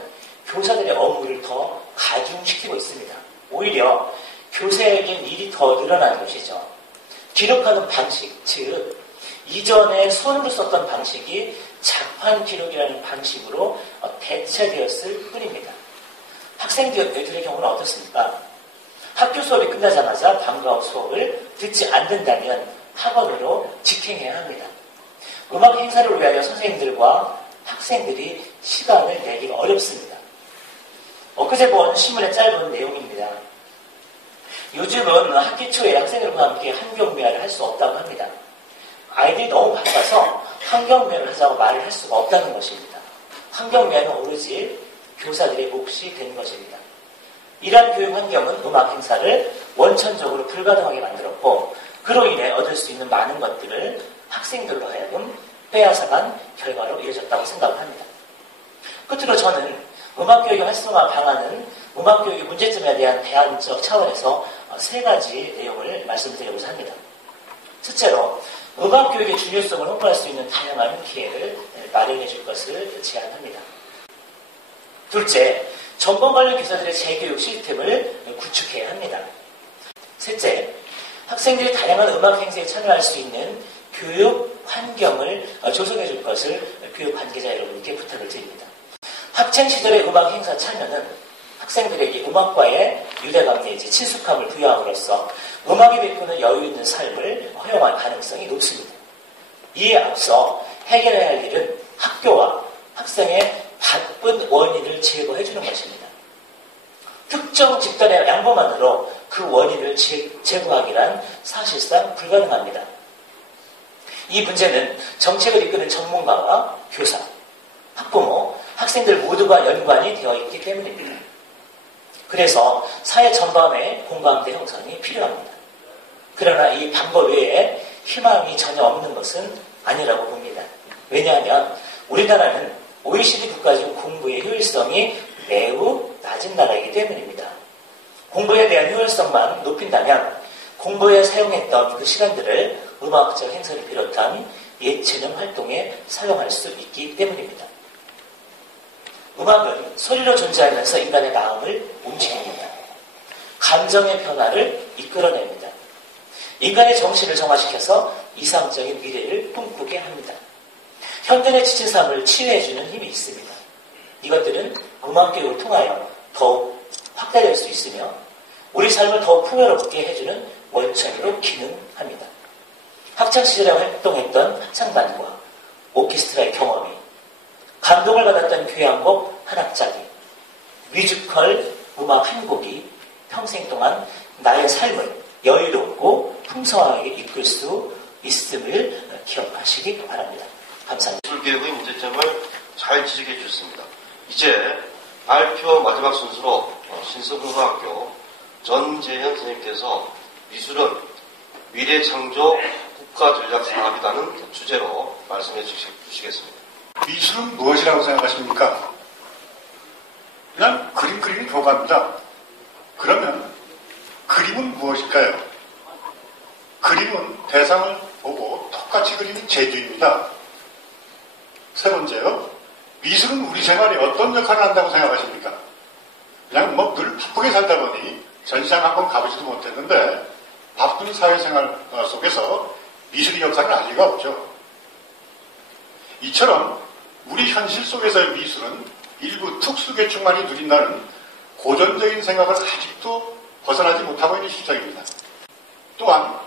교사들의 업무를 더 가중시키고 있습니다. 오히려 교사에겐 일이 더 늘어나는 것이죠. 기록하는 방식, 즉 이전에 손으로 썼던 방식이 자판 기록이라는 방식으로 대체되었을 뿐입니다. 학생들의 경우는 어떻습니까? 학교 수업이 끝나자마자 방과 후 수업을 듣지 않는다면 학원으로 직행해야 합니다. 음악 행사를 위하여 선생님들과 학생들이 시간을 내기가 어렵습니다. 엊그제 본 신문의 짧은 내용입니다. 요즘은 학기 초에 학생들과 함께 환경미화를 할 수 없다고 합니다. 아이들이 너무 바빠서 환경미화를 하자고 말을 할 수가 없다는 것입니다. 환경미화는 오로지 교사들의 몫이 되는 것입니다. 이러한 교육 환경은 음악 행사를 원천적으로 불가능하게 만들었고 그로 인해 얻을 수 있는 많은 것들을 학생들로 하여금 빼앗아간 결과로 이어졌다고 생각을 합니다. 끝으로 저는 음악교육의 활성화 방안은 음악교육의 문제점에 대한 대안적 차원에서 세 가지 내용을 말씀드리고자 합니다. 첫째로 음악교육의 중요성을 홍보할 수 있는 다양한 기회를 마련해 줄 것을 제안합니다. 둘째, 전공 관련 교사들의 재교육 시스템을 구축해야 합니다. 셋째, 학생들이 다양한 음악 행사에 참여할 수 있는 교육 환경을 조성해 줄 것을 교육 관계자 여러분께 부탁을 드립니다. 학창 시절의 음악 행사 참여는 학생들에게 음악과의 유대감 내지 친숙함을 부여함으로써 음악이 베푸는 여유 있는 삶을 허용할 가능성이 높습니다. 이에 앞서 해결해야 할 일은 학교와 학생의 바쁜 원인을 제거해주는 것입니다. 특정 집단의 양보만으로 그 원인을 제거하기란 사실상 불가능합니다. 이 문제는 정책을 이끄는 전문가와 교사, 학부모, 학생들 모두가 연관이 되어 있기 때문입니다. 그래서 사회 전반의 공감대 형성이 필요합니다. 그러나 이 방법 외에 희망이 전혀 없는 것은 아니라고 봅니다. 왜냐하면 우리나라는 OECD 국가 중 공부의 효율성이 매우 낮은 나라이기 때문입니다. 공부에 대한 효율성만 높인다면 공부에 사용했던 그 시간들을 음악적 행사를 비롯한 예체능 활동에 사용할 수 있기 때문입니다. 음악은 소리로 존재하면서 인간의 마음을 움직입니다. 감정의 변화를 이끌어냅니다. 인간의 정신을 정화시켜서 이상적인 미래를 꿈꾸게 합니다. 현대의 지친 삶을 치유해주는 힘이 있습니다. 이것들은 음악 교육을 통하여 더욱 확대될 수 있으며 우리 삶을 더욱 풍요롭게 해주는 원천으로 기능합니다. 학창시절에 활동했던 합창단과 오케스트라의 경험이, 감동을 받았던 교향곡 한 악작이, 뮤지컬 음악 한 곡이 평생 동안 나의 삶을 여유롭고 풍성하게 이끌 수 있음을 기억하시기 바랍니다. 감사합니다. 미술교육의 문제점을 잘 지적해 주셨습니다. 이제 발표 마지막 순서로 신서고등학교 전재현 선생님께서 미술은 미래창조 국가전략사업이라는 주제로 말씀해 주시겠습니다. 미술은 무엇이라고 생각하십니까? 그냥 그림 그리는 교과입니다. 그러면 그림은 무엇일까요? 그림은 대상을 보고 똑같이 그리는 재주입니다. 세 번째요. 미술은 우리 생활에 어떤 역할을 한다고 생각하십니까? 그냥 늘 바쁘게 살다 보니 전시장 한 번 가보지도 못했는데 바쁜 사회생활 속에서 미술의 역할을 알 리가 없죠. 이처럼 우리 현실 속에서의 미술은 일부 특수계층만이 누린다는 고전적인 생각을 아직도 벗어나지 못하고 있는 실정입니다. 또한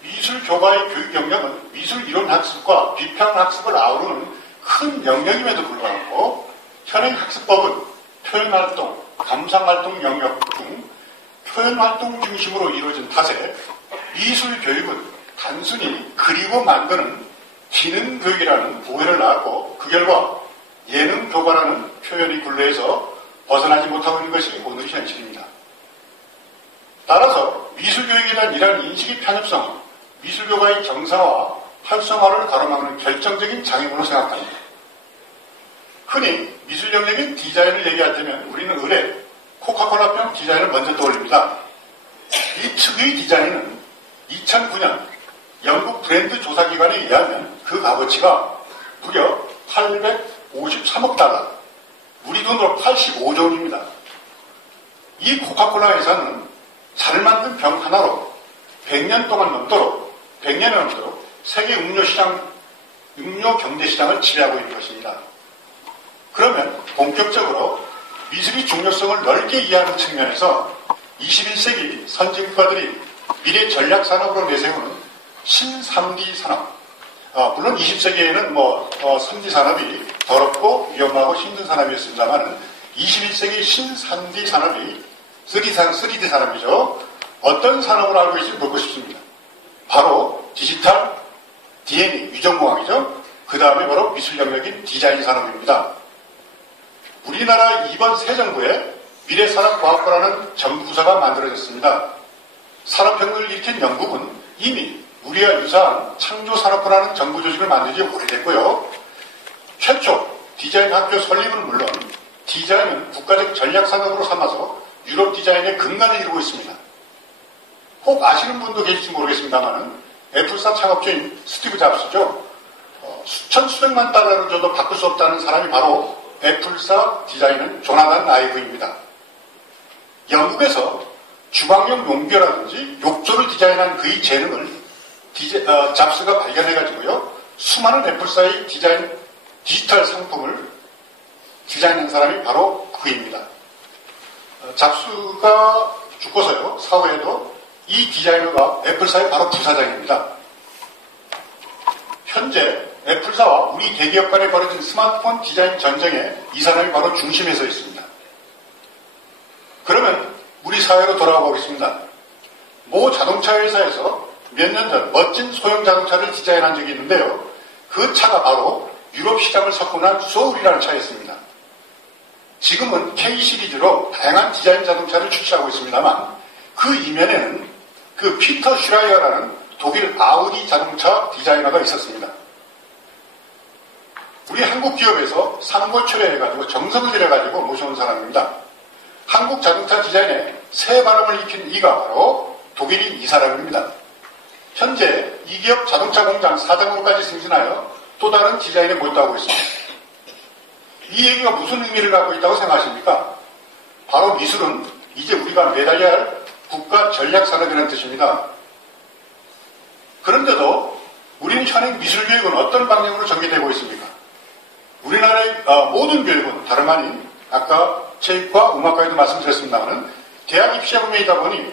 미술 교과의 교육 영역은 미술 이론 학습과 비평 학습을 아우르는 큰 영역임에도 불구하고 현행 학습법은 표현활동, 감상활동 영역 중 표현활동 중심으로 이루어진 탓에 미술 교육은 단순히 그리고 만드는 기능 교육이라는 부호를 낳았고 그 결과 예능 교과라는 표현의 굴레에서 벗어나지 못하고 있는 것이 오늘의 현실입니다. 따라서 미술 교육에 대한 이러한 인식의 편협성은 미술 교과의 정상화, 활성화를 가로막는 결정적인 장애물로 생각합니다. 흔히 미술 영역인 디자인을 얘기할 때면 우리는 의뢰, 코카콜라병 디자인을 먼저 떠올립니다. 이 특유의 디자인은 2009년 영국 브랜드 조사기관에 의하면 그 값어치가 무려 853억 달러, 우리 돈으로 85조 원입니다. 이 코카콜라 회사는 잘 만든 병 하나로 100년 동안 넘도록 세계 음료 경제 시장을 지배하고 있는 것입니다. 그러면 본격적으로 미술의 중요성을 넓게 이해하는 측면에서 21세기 선진국가들이 미래 전략 산업으로 내세우는 신3D 산업, 물론 20세기에는 3D 산업이 더럽고 위험하고 힘든 산업이었습니다만 21세기 신3D 산업이 3D 산업이죠. 어떤 산업으로 알고 있을지 묻고 싶습니다. 바로 디지털, DNA, 위정공학이죠. 그 다음에 바로 미술 영역인 디자인 산업입니다. 우리나라 이번 새 정부에 미래산업과학부라는 정부부서가 만들어졌습니다. 산업혁명을 일으킨 영국은 이미 우리와 유사한 창조산업부라는 정부 조직을 만든 지 오래됐고요. 최초 디자인 학교 설립은 물론 디자인은 국가적 전략산업으로 삼아서 유럽 디자인의 근간을 이루고 있습니다. 혹 아시는 분도 계실지 모르겠습니다만 애플사 창업주인 스티브 잡스죠. 수천수백만 달러를 줘도 바꿀 수 없다는 사람이 바로 애플사 디자인은 조나단 아이브입니다. 영국에서 주방용 용기라든지 욕조를 디자인한 그의 재능을 잡스가 발견해가지고요. 수많은 애플사의 디지털 상품을 디자인한 사람이 바로 그입니다. 잡스가 죽고서요, 사후에도 이 디자이너가 애플사의 바로 부사장입니다. 현재 애플사와 우리 대기업 간에 벌어진 스마트폰 디자인 전쟁에 이 사람이 바로 중심에 서 있습니다. 그러면 우리 사회로 돌아가 보겠습니다. 모 자동차 회사에서 몇 년 전 멋진 소형 자동차를 디자인한 적이 있는데요. 그 차가 바로 유럽 시장을 석권한 소울이라는 차였습니다. 지금은 K 시리즈로 다양한 디자인 자동차를 출시하고 있습니다만 그 이면에는 그 피터 슈라이어라는 독일 아우디 자동차 디자이너가 있었습니다. 우리 한국 기업에서 상고초려해가지고 정성을 들여가지고 모셔온 사람입니다. 한국 자동차 디자인에 새 바람을 일으킨 이가 바로 독일인 이 사람입니다. 현재 이 기업 자동차 공장 사장으로까지 승진하여 또 다른 디자인에 몰두하고 있습니다. 이 얘기가 무슨 의미를 갖고 있다고 생각하십니까? 바로 미술은 이제 우리가 매달려야 할 국가 전략산업이라는 뜻입니다. 그런데도 우리는 현행 미술교육은 어떤 방향으로 전개되고 있습니까? 우리나라의 모든 교육은 다름 아닌 아까 체육과 음악과에도 말씀드렸습니다만 대학 입시학원이다 보니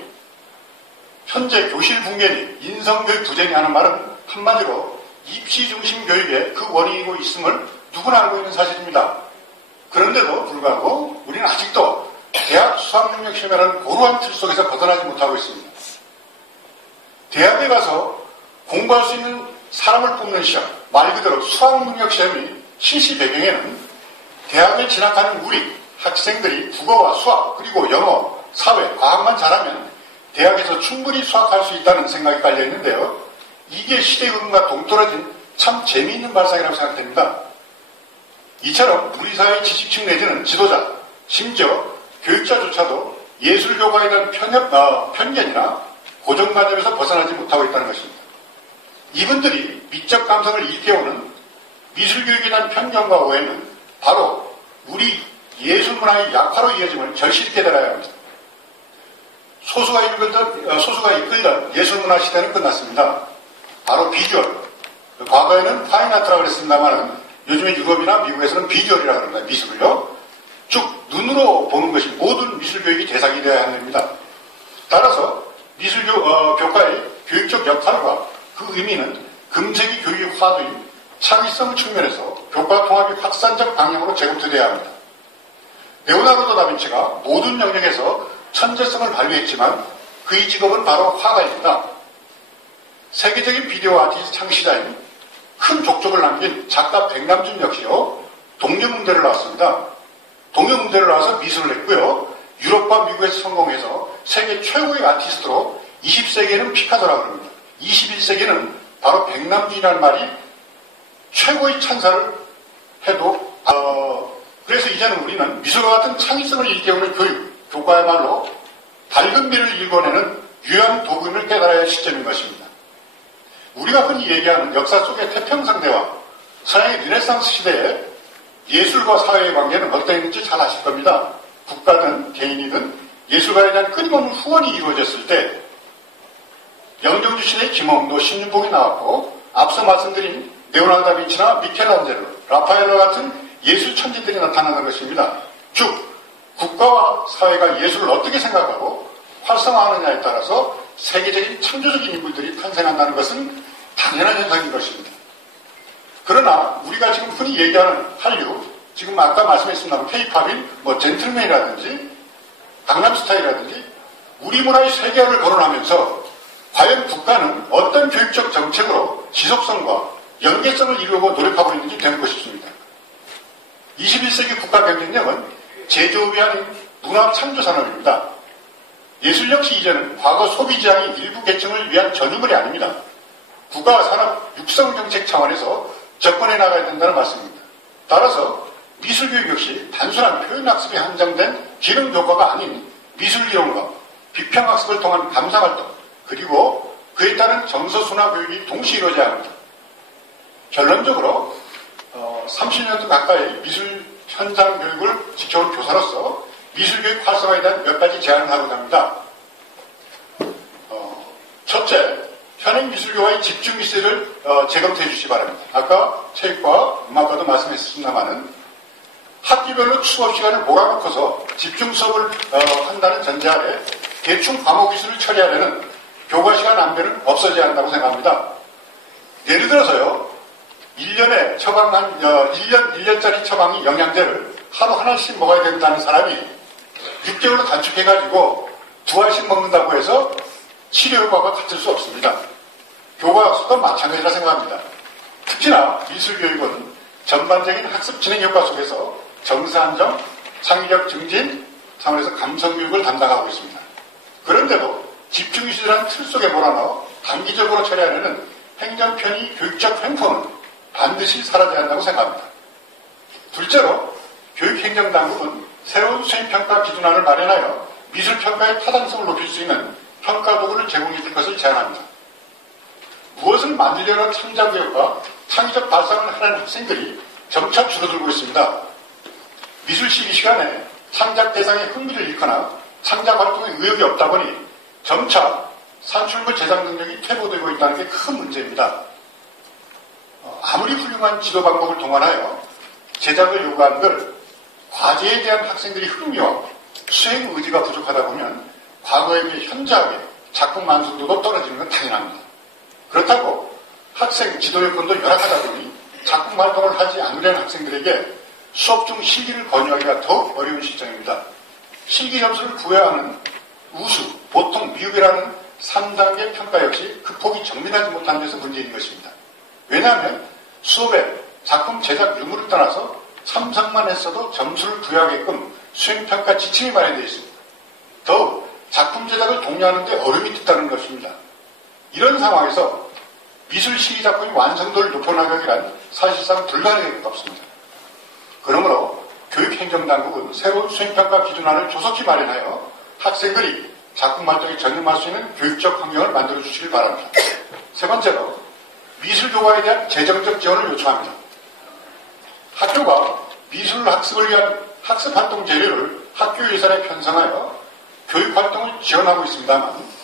현재 교실 붕괴니 인성교육 부재니 하는 말은 한마디로 입시 중심 교육의 그 원인이고 있음을 누구나 알고 있는 사실입니다. 그런데도 불구하고 우리는 아직도 대학 수학능력시험이라는 고루한 틀 속에서 벗어나지 못하고 있습니다. 대학에 가서 공부할 수 있는 사람을 뽑는 시험, 말 그대로 수학능력시험이 실시 배경에는 대학에 진학하는 우리 학생들이 국어와 수학, 그리고 영어, 사회, 과학만 잘하면 대학에서 충분히 수학할 수 있다는 생각이 깔려 있는데요. 이게 시대 흐름과 동떨어진 참 재미있는 발상이라고 생각됩니다. 이처럼 우리 사회의 지식층 내지는 지도자, 심지어 교육자조차도 예술교과에 대한 편견이나 고정관념에서 벗어나지 못하고 있다는 것입니다. 이분들이 미적 감성을 일깨우는 미술교육에 대한 편견과 오해는 바로 우리 예술문화의 약화로 이어짐을 절실히 깨달아야 합니다. 소수가 이끌던 예술문화 시대는 끝났습니다. 바로 비주얼. 과거에는 파인아트라고 그랬습니다만 요즘에 유럽이나 미국에서는 비주얼이라고 합니다. 미술을요. 즉 눈으로 보는 것이 모든 미술교육이 대상이 되어야 합니다. 따라서 미술교과의 교육적 역할과 그 의미는 금세기 교육의 화두인 창의성 측면에서 교과 통합이 확산적 방향으로 재구태되어야 합니다. 레오나르도 다빈치가 모든 영역에서 천재성을 발휘했지만 그의 직업은 바로 화가입니다. 세계적인 비디오 아티스트 창시자인 큰 족적을 남긴 작가 백남준 역시요. 동료문대를 나왔습니다. 동료문대를 나와서 미술을 했고요. 유럽과 미국에서 성공해서 세계 최고의 아티스트로 20세기에는 피카소라고 합니다. 21세기에는 바로 백남준이라는 말이 최고의 찬사를 해도 그래서 이제는 우리는 미술과 같은 창의성을 일깨우는 교육, 교과야말로 밝은 미를 읽어내는 유효한 도구임을 깨달아야 할 시점인 것입니다. 우리가 흔히 얘기하는 역사 속의 태평성대와 서양의 르네상스 시대에 예술과 사회의 관계는 어떠했는지 잘 아실 겁니다. 국가든 개인이든 예술가에 대한 끊임없는 후원이 이루어졌을 때 영정주 시대의 김홍도, 신윤복이 나왔고 앞서 말씀드린 레오나르도 다빈치나 미켈란젤로, 라파엘로 같은 예술 천재들이 나타나는 것입니다. 즉 국가와 사회가 예술을 어떻게 생각하고 활성화하느냐에 따라서 세계적인 창조적인 인물들이 탄생한다는 것은 당연한 현상인 것입니다. 그러나 우리가 지금 흔히 얘기하는 한류, 지금 아까 말씀했습니다만 K-팝인 젠틀맨이라든지 강남스타일이라든지 우리 문화의 세계화를 거론하면서 과연 국가는 어떤 교육적 정책으로 지속성과 연계성을 이루고 노력하고 있는지 되묻고 싶습니다. 21세기 국가 경쟁력은 제조업이 아닌 문화 창조 산업입니다. 예술 역시 이제는 과거 소비 지향의 일부 계층을 위한 전유물이 아닙니다. 국가 산업 육성 정책 차원에서 접근해 나가야 된다는 말씀입니다. 따라서 미술교육 역시 단순한 표현학습에 한정된 기능 교과가 아닌 미술 이론과 비평학습을 통한 감상활동 그리고 그에 따른 정서순화 교육이 동시에 이루어져야 합니다. 결론적으로 30년도 가까이 미술 현장 교육을 지켜온 교사로서 미술교육 활성화에 대한 몇 가지 제안을 하고자 합니다. 첫째, 현행 미술교와의 집중 미세를 재검토해 주시기 바랍니다. 아까 체육과 음악과도 말씀했습니다만은 학기별로 수업 시간을 몰아넣고서 집중 수업을 한다는 전제 아래 대충 과목 기술을 처리하려는 교과 시간 안배는 없어져야 한다고 생각합니다. 예를 들어서요, 1년에 처방한 1년짜리 처방이 영양제를 하루 하나씩 먹어야 된다는 사람이 6개월로 단축해가지고 2알씩 먹는다고 해서 치료 효과가 같을 수 없습니다. 교과 학습도 마찬가지라 생각합니다. 특히나 미술교육은 전반적인 학습 진행 효과 속에서 정서 안정, 창의력 증진 차원에서 감성교육을 담당하고 있습니다. 그런데도 집중유시라는 틀 속에 몰아넣어 단기적으로 처리하려는 행정편의 교육적 횡포는 반드시 사라져야 한다고 생각합니다. 둘째로 교육행정당국은 새로운 수행평가 기준안을 마련하여 미술평가의 타당성을 높일 수 있는 평가 도구를 제공해 줄 것을 제안합니다. 무엇을 만들려는 창작교육과 창의적 발상을 하려는 학생들이 점차 줄어들고 있습니다. 미술 시기 시간에 창작 대상에 흥미를 잃거나 창작 활동에 의욕이 없다 보니 점차 산출물 제작 능력이 퇴보되고 있다는 게 큰 문제입니다. 아무리 훌륭한 지도 방법을 동원하여 제작을 요구한들 과제에 대한 학생들이 흥미와 수행 의지가 부족하다 보면 과거에 비해 현저하게 작품 완성도도 떨어지는 건 당연합니다. 그렇다고 학생 지도 여건도 열악하다 보니 작품 활동을 하지 않으려는 학생들에게 수업 중 실기를 권유하기가 더욱 어려운 시점입니다. 실기 점수를 부여하는 우수, 보통, 미흡이라는 3단계 평가 역시 극복이 정밀하지 못한 데서 문제인 것입니다. 왜냐하면 수업에 작품 제작 유무를 떠나서 참석만 했어도 점수를 부여하게끔 수행평가 지침이 마련되어 있습니다. 더욱 작품 제작을 독려하는 데 어려움이 있다는 것입니다. 이런 상황에서 미술 시기 작품의 완성도를 높여나가기란 사실상 불가능에 가깝습니다. 그러므로 교육행정당국은 새로운 수행평가 기준안을 조속히 마련하여 학생들이 작품 활동에 전념할 수 있는 교육적 환경을 만들어주시길 바랍니다. 세 번째로 미술교과에 대한 재정적 지원을 요청합니다. 학교가 미술학습을 위한 학습활동 재료를 학교 예산에 편성하여 교육활동을 지원하고 있습니다만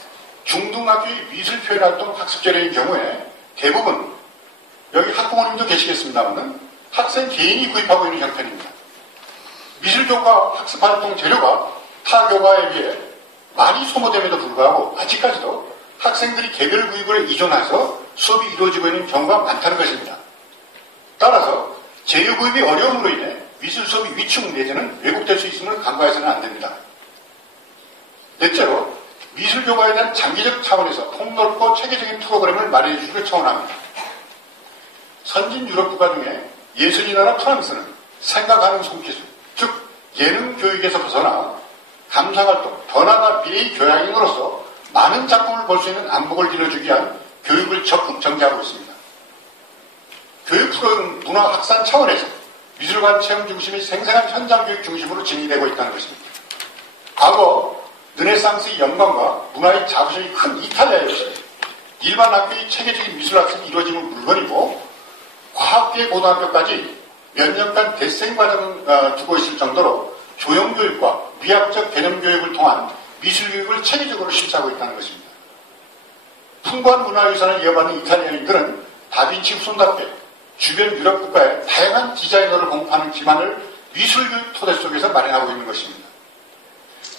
중등학교의 미술표현활동 학습재료인 경우에 대부분 여기 학부모님도 계시겠습니다만 학생 개인이 구입하고 있는 형편입니다. 미술교과 학습활동 재료가 타 교과에 비해 많이 소모됨에도 불구하고 아직까지도 학생들이 개별 구입을 의존해서 수업이 이루어지고 있는 경우가 많다는 것입니다. 따라서 재료 구입이 어려움으로 인해 미술 수업이 위축 내지는 왜곡될 수 있음을 간과해서는 안 됩니다. 넷째로 미술 교과에 대한 장기적 차원에서 폭넓고 체계적인 프로그램을 마련해 주기를 청원합니다. 선진 유럽 국가 중에 예술의 나라 프랑스는 생각하는 손기술, 즉 예능 교육에서 벗어나 감상활동, 더 나아가 미래의 교양인으로서 많은 작품을 볼 수 있는 안목을 길러주기 위한 교육을 적극 전개하고 있습니다. 교육 프로그램 문화 확산 차원에서 미술관 체험 중심의 생생한 현장 교육 중심으로 진행되고 있다는 것입니다. 과거 르네상스의 영광과 문화의 자부심이 큰 이탈리아 역시 일반 학교의 체계적인 미술학습이 이루어지는 물론이고 과학계 고등학교까지 몇 년간 대생 과정을 두고 있을 정도로 조형교육과 미학적 개념교육을 통한 미술교육을 체계적으로 실시하고 있다는 것입니다. 풍부한 문화유산을 이어받는 이탈리아인들은 다빈치 후손답게 주변 유럽 국가의 다양한 디자이너를 공부하는 기반을 미술교육 토대 속에서 마련하고 있는 것입니다.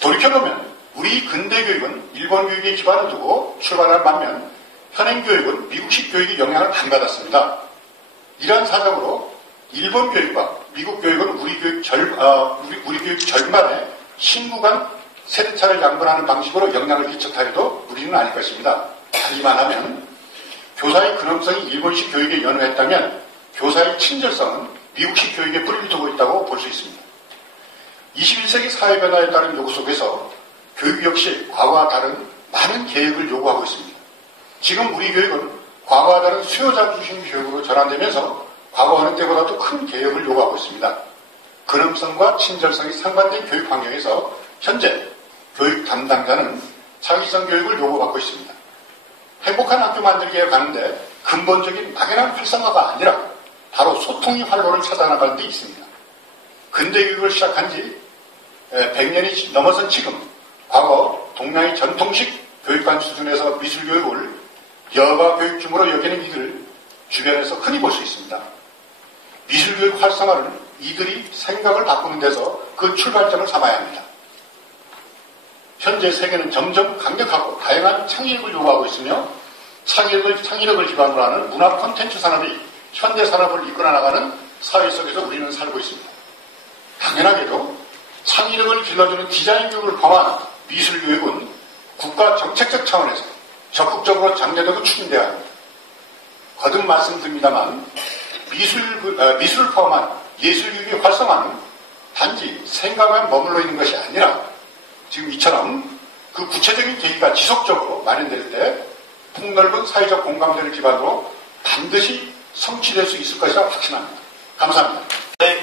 돌이켜보면 우리 근대교육은 일본 교육에 기반을 두고 출발한 반면 현행교육은 미국식 교육의 영향을 많이 받았습니다. 이러한 사정으로 일본 교육과 미국 교육은 우리 교육 절반에 신구간 세대차를 양분하는 방식으로 영향을 끼쳤다 해도 무리는 아닐 것입니다. 하기만 하면 교사의 근엄성이 일본식 교육에 연호했다면 교사의 친절성은 미국식 교육에 뿌리를 두고 있다고 볼 수 있습니다. 21세기 사회 변화에 따른 요구 속에서 교육 역시 과거와 다른 많은 개혁을 요구하고 있습니다. 지금 우리 교육은 과거와 다른 수요자 중심 교육으로 전환되면서 과거하는 때보다도 큰 개혁을 요구하고 있습니다. 근엄성과 친절성이 상반된 교육 환경에서 현재 교육 담당자는 창의성 교육을 요구받고 있습니다. 행복한 학교 만들기에 가는데 근본적인 막연한 활성화가 아니라 바로 소통의 활로를 찾아나가는 데 있습니다. 근대교육을 시작한 지 100년이 넘어선 지금 과거 동양의 전통식 교육관 수준에서 미술교육을 여가 교육주무로 여기는 이들을 주변에서 흔히 볼 수 있습니다. 미술교육 활성화를 이들이 생각을 바꾸는 데서 그 출발점을 삼아야 합니다. 현재 세계는 점점 강력하고 다양한 창의력을 요구하고 있으며 창의력을 기반으로 하는 문화 콘텐츠 산업이 현대 산업을 이끌어 나가는 사회 속에서 우리는 살고 있습니다. 당연하게도 창의력을 길러주는 디자인 교육을 포함한 미술 교육은 국가 정책적 차원에서 적극적으로 장려되고 추진되어야 합니다. 거듭 말씀드립니다만 미술을 포함한 예술교육의 활성화는 단지 생각만 머물러 있는 것이 아니라 지금 이처럼 그 구체적인 계기가 지속적으로 마련될 때 폭넓은 사회적 공감대를 기반으로 반드시 성취될 수 있을 것이라 확신합니다. 감사합니다.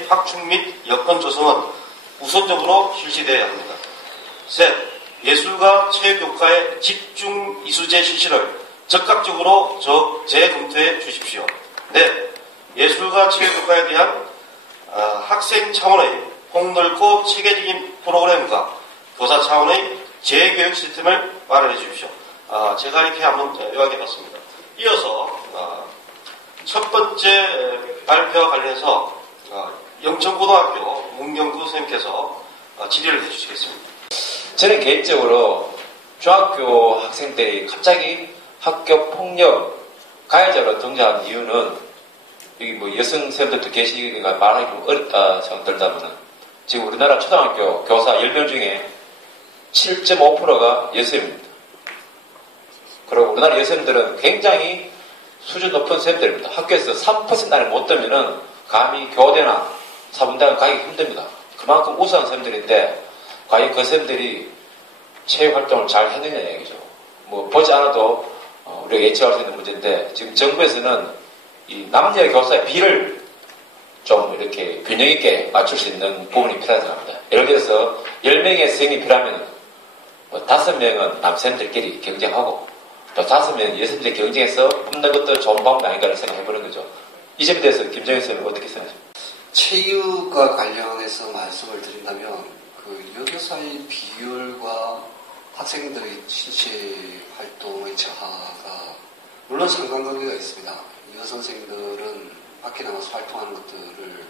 확충 및 여건 조성은 우선적으로 실시되어야 합니다. 셋, 예술과 체육교과의 집중 이수제 실시를 적극적으로 재검토해 주십시오. 넷, 예술과 체육교과에 대한 학생 차원의 폭넓고 체계적인 프로그램과 교사 차원의 재교육 시스템을 마련해 주십시오. 제가 이렇게 한번 요약해봤습니다. 이어서 첫 번째 발표와 관련해서 영천고등학교 문경구 선생님께서 질의를 해주시겠습니다. 저는 개인적으로 중학교 학생들이 갑자기 학교 폭력 가해자로 등장한 이유는 여기 뭐 여성 선생님들도 계시니까 말하기 어렵다 생각들다면은 지금 우리나라 초등학교 교사 10명 중에 7.5%가 여성입니다. 그리고 우리나라 여성들은 굉장히 수준 높은 선생님들입니다. 학교에서 3% 안에 못 되면은 감히 교대나 사분대학 가기 힘듭니다. 그만큼 우수한 선생님들인데 과연 그 선생님들이 체육활동을 잘 했느냐 얘기죠. 뭐 보지 않아도 우리가 예측할 수 있는 문제인데 지금 정부에서는 이 남녀 교사의 비를 좀 이렇게 균형 있게 맞출 수 있는 부분이 필요하다고 생각합니다. 예를 들어서 10명의 선생님이 필요하면 5명은 남선생들끼리 경쟁하고 또 5명은 여성들이 경쟁해서 뽑는 것도 좋은 방법이 아닌가를 생각해보는 거죠. 이 점에 대해서 김정일 선생님 어떻게 생각하십니까? 체육과 관련해서 말씀을 드린다면 그 여교사의 비율과 학생들의 신체 활동의 저하가 물론 상관관계가 있습니다. 여선생들은 밖에 나가서 활동하는 것들을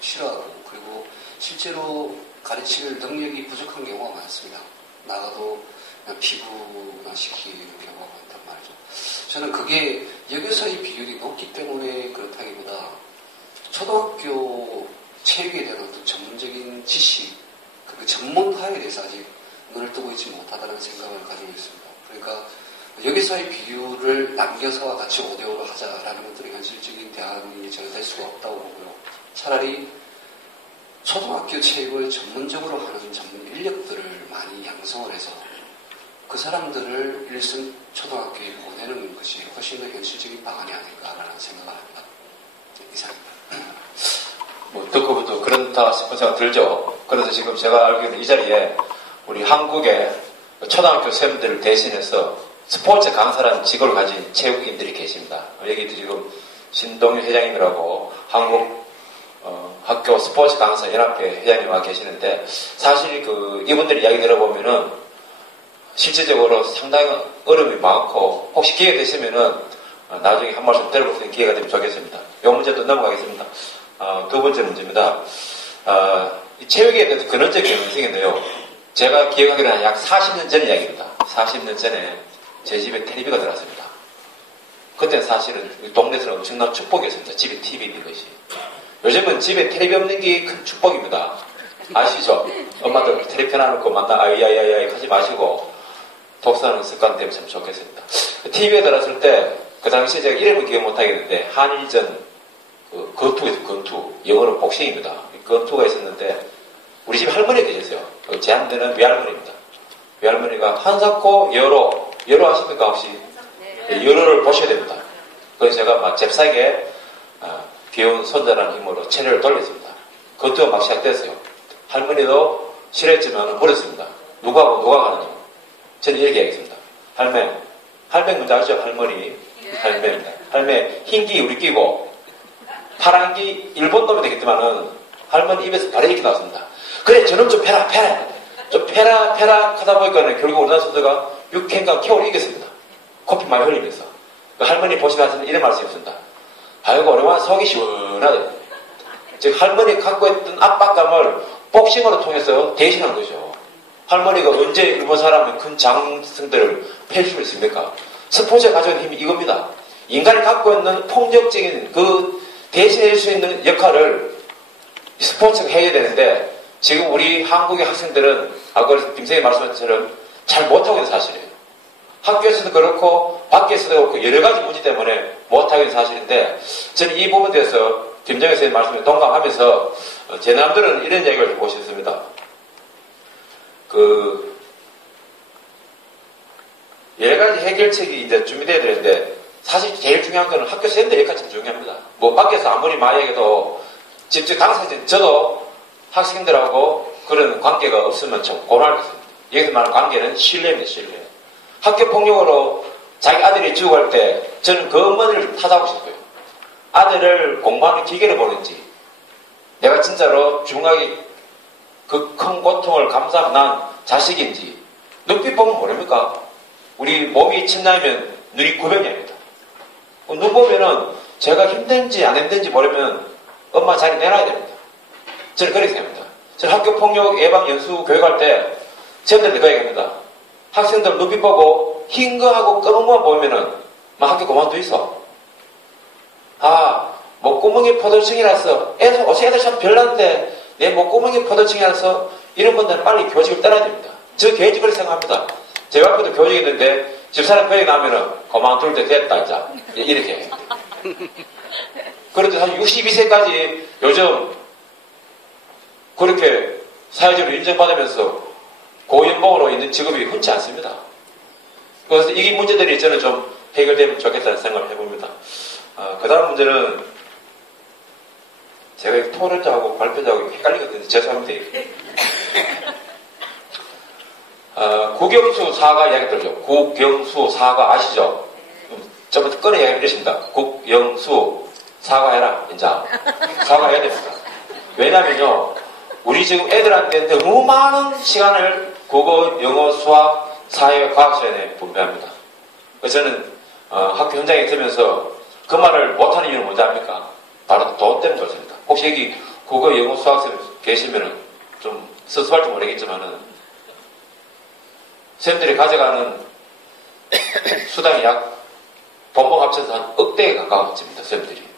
싫어하고 그리고 실제로 가르칠 능력이 부족한 경우가 많습니다. 나가도 그냥 피부나 시키는 경우가 많단 말이죠. 저는 그게 여교사의 비율이 높기 때문에 그렇다기보다 초등학교 체육에 대한 어떤 전문적인 지식, 그 전문화에 대해서 아직 눈을 뜨고 있지 못하다는 생각을 가지고 있습니다. 그러니까 여교사의 비율을 남교사와 같이 5대5로 하자라는 것들이 현실적인 대안이 저는 될 수가 없다고 보고요. 차라리 초등학교 체육을 전문적으로 하는 전문 인력들을 많이 양성을 해서 그 사람들을 일선 초등학교에 보내는 것이 훨씬 더 현실적인 방안이 아닐까라는 생각을 합니다. 이상입니다. 뭐 듣고 보도 그렇다 싶은 생각 들죠. 그래서 지금 제가 알기로는 이 자리에 우리 한국의 초등학교 선생님들을 대신해서 스포츠 강사라는 직업을 가진 체육인들이 계십니다. 여기도 지금 신동유 회장님이라고 한국 학교 스포츠 강사 연합회 회장님 와 계시는데 사실 이분들 이야기 들어보면은 실질적으로 상당히 어려움이 많고 혹시 기회 되시면은 나중에 한 말씀 들어볼 수 있는 기회가 되면 좋겠습니다. 이 문제도 넘어가겠습니다. 두 번째 문제입니다. 이 체육에 대해서 근원적 경험성인데요. 제가 기억하기로는 약 40년 전 이야기입니다. 40년 전에 제 집에 텔레비가 들어왔습니다. 그때 사실은 동네에서는 엄청난 축복이었습니다. 집에 TV 있는 것이. 요즘은 집에 텔레비 없는 게 큰 축복입니다. 아시죠? 엄마들 텔레비 켜놔놓고 만나 아이야야야 하지 마시고 독서하는 습관 때문에 참 좋겠습니다. TV에 들어왔을 때 그 당시에 제가 이름을 기억 못하겠는데 한일전 건투 영어로 복싱입니다. 건투가 있었는데 우리 집 할머니가 계셨어요. 제 한테는 외할머니입니다. 외할머니가 한사코 여로 아십니까 혹시? 여로를 보셔야 됩니다. 그래서 제가 막 잽싸게 귀여운 손자라는 힘으로 채널을 돌렸습니다. 건투가 막 시작됐어요. 할머니도 싫어했지만 버렸습니다. 누가 가느냐. 저는 이렇게 얘기했습니다. 할매 문제 아시죠? 할매 흰기 우리 끼고 파란기 일본 놈이 되겠지만은 할머니 입에서 바로 이렇게 나왔습니다. 그래 저놈 좀 패라 하다 보니까 결국 우리나라 선수가 6캔강 KO를 이겼습니다. 코피 많이 흘리면서. 그 할머니 보시면서 이런 말씀이 있습니다. 아이고, 얼마나 속이 시원하다. 즉, 할머니 갖고 있던 압박감을 복싱으로 통해서 대신한 거죠. 할머니가 언제 일본 사람의 큰 장승들을 팰 수 있습니까? 스포츠에 가져온 힘이 이겁니다. 인간이 갖고 있는 폭력적인 그 대신해줄 수 있는 역할을 스포츠가 해야 되는데 지금 우리 한국의 학생들은 아까 김생이 말씀하신 것처럼 잘 못하고 있는 사실이에요. 학교에서도 그렇고 밖에서도 그렇고 여러 가지 문제 때문에 못하고 있는 사실인데 저는 이 부분에 대해서 김정일 선생님 말씀에 동감하면서 제 남들은 이런 얘기를 해보고 싶습니다. 여러 가지 해결책이 이제 준비되어야 되는데 사실 제일 중요한 거는 학교 선생님들 여기까지 중요합니다. 뭐 밖에서 아무리 많이 해도 직접 당사자 저도 학생들하고 그런 관계가 없으면 좀 곤할 것입니다. 여기서 말하는 관계는 신뢰입니다. 신뢰. 학교 폭력으로 자기 아들이 죽어갈 때 저는 그 어머니를 좀 탓하고 싶어요. 아들을 공부하는 기계를 보는지 내가 진짜로 중하게 그 큰 고통을 감수하고 난 자식인지 눈빛 보면 모릅니까? 우리 몸이 천냥이면 눈이 900냥입니다. 눈 보면은 제가 힘든지 안 힘든지 모르면 엄마 자리 내놔야 됩니다. 저는 그렇게 생각합니다. 저는 학교 폭력 예방 연수 교육할 때 선생님들 그 얘기합니다. 학생들 눈빛 보고 흰 거하고 검은 거만 보면은 막 학교 그만둬 있어. 목구멍이 포도청이라서 애들 참 별난데 내 목구멍이 포도청이라서 이런 분들은 빨리 교직을 떠나야 됩니다. 저 교직을 생각합니다. 제 앞에도 교직이 있는데 집사람 교육 나면은 그만둘 때 됐다 이제 이렇게 해요. 그런데 한 62세까지 요즘 그렇게 사회적으로 인정받으면서 고연봉으로 있는 직업이 흔치 않습니다. 그래서 이 문제들이 저는 좀 해결되면 좋겠다는 생각을 해봅니다. 그 다음 문제는 제가 토론자하고 발표자하고 헷갈리거든요. 죄송합니다. 국영수 사과 이야기 들죠. 국영수 사과 아시죠? 좀 꺼내 이야기 드립니다. 국영수 사과해라. 이제 사과해야 됩니다. 왜냐면요. 우리 지금 애들한테 너무 많은 시간을 국어, 영어, 수학, 사회, 과학 시간에 분배합니다. 그래서 저는 학교 현장에 있으면서 그 말을 못하는 이유는 뭔지 압니까? 바로 돈 때문에 그렇습니다. 혹시 여기 국어, 영어, 수학생 계시면은 좀 섭섭할지 모르겠지만은 선생님들이 가져가는 수당이 약 본봉 합쳐서 한 억대에 가까워집니다. 선생님들이.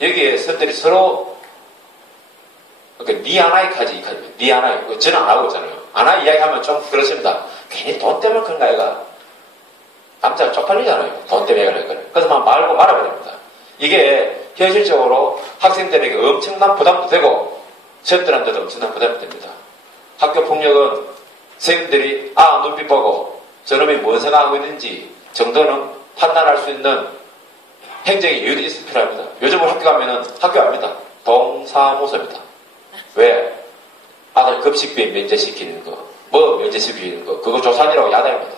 여기에 선생님들이 서로 그러니까 니 하나이까지 니 하나이 저는 안 하고 있잖아요. 하나 이야기하면 좀 그렇습니다. 괜히 돈 때문에 그런가 애가 남자가 쪽팔리잖아요. 돈 때문에 그런 거를. 그래서 막 말고 말아버립니다. 이게 현실적으로 학생들에게 엄청난 부담도 되고 선생님들한테도 엄청난 부담이 됩니다. 학교 폭력은 선생님들이 눈빛 보고 저놈이 뭔 생각하고 있는지 정도는 판단할 수 있는 행정의 여유도 있을 필요합니다. 요즘은 학교 가면은 학교 압니다. 동사무소입니다. 왜? 아들 급식비 면제시키는 거, 뭐 면제시키는 거, 그거 조산이라고 야단입니다.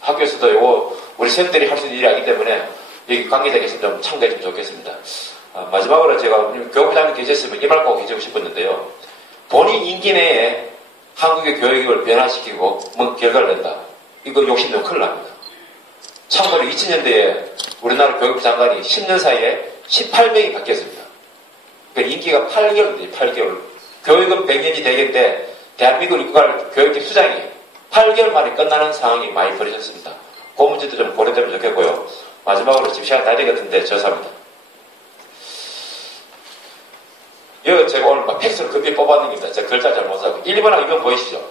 학교에서도 요거 우리 선생님들이 할 수 있는 일이 아니기 때문에 여기 관계자께서 좀 참고해주면 좋겠습니다. 마지막으로 제가 교육부장님 계셨으면 이 말 꼭 해주고 싶었는데요. 본인 임기 내에 한국의 교육을 변화시키고 뭐 결과를 낸다. 이거 욕심내면 큰일 납니다. 참고로 2000년대에 우리나라 교육부 장관이 10년 사이에 18명이 바뀌었습니다. 그러니까 임기가 8개월입니다. 8개월. 교육은 100년이 되겠는데 대한민국을 이끌어갈 교육계 수장이 8개월 만에 끝나는 상황이 많이 벌어졌습니다. 그 문제도 좀 고려되면 좋겠고요. 마지막으로 지금 시간 다 되겠는데 죄송합니다. 이거 제가 오늘 막 팩스로 급히 뽑아냅니다. 제가 글자 잘 못하고 1번하고 2번 보이시죠?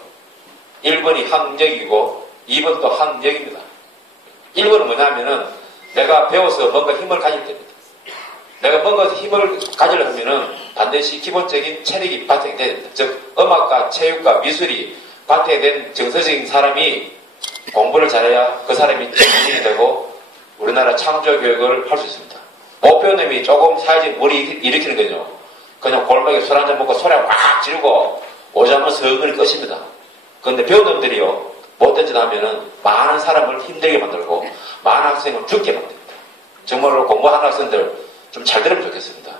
1번이 학력이고 2번도 학력입니다. 1번은 뭐냐면은 내가 배워서 뭔가 힘을 가질 때입니다. 내가 뭔가 힘을 가지려면은 반드시 기본적인 체력이 바탕이 돼야 됩니다. 즉 음악과 체육과 미술이 바탕이 된 정서적인 사람이 공부를 잘해야 그 사람이 정신이 되고 우리나라 창조 교육을 할 수 있습니다. 못 배운 놈이 조금 사회적인 무리 일으키는 거죠. 그냥 골목에 술 한잔 먹고 소리 꽉 지르고 오자면 서근히 끝입니다. 그런데 배운 놈들이요 못된 짓 하면은 많은 사람을 힘들게 만들고 많은 학생을 죽게 만듭니다. 정말로 공부하는 학생들 좀 잘 들으면 좋겠습니다.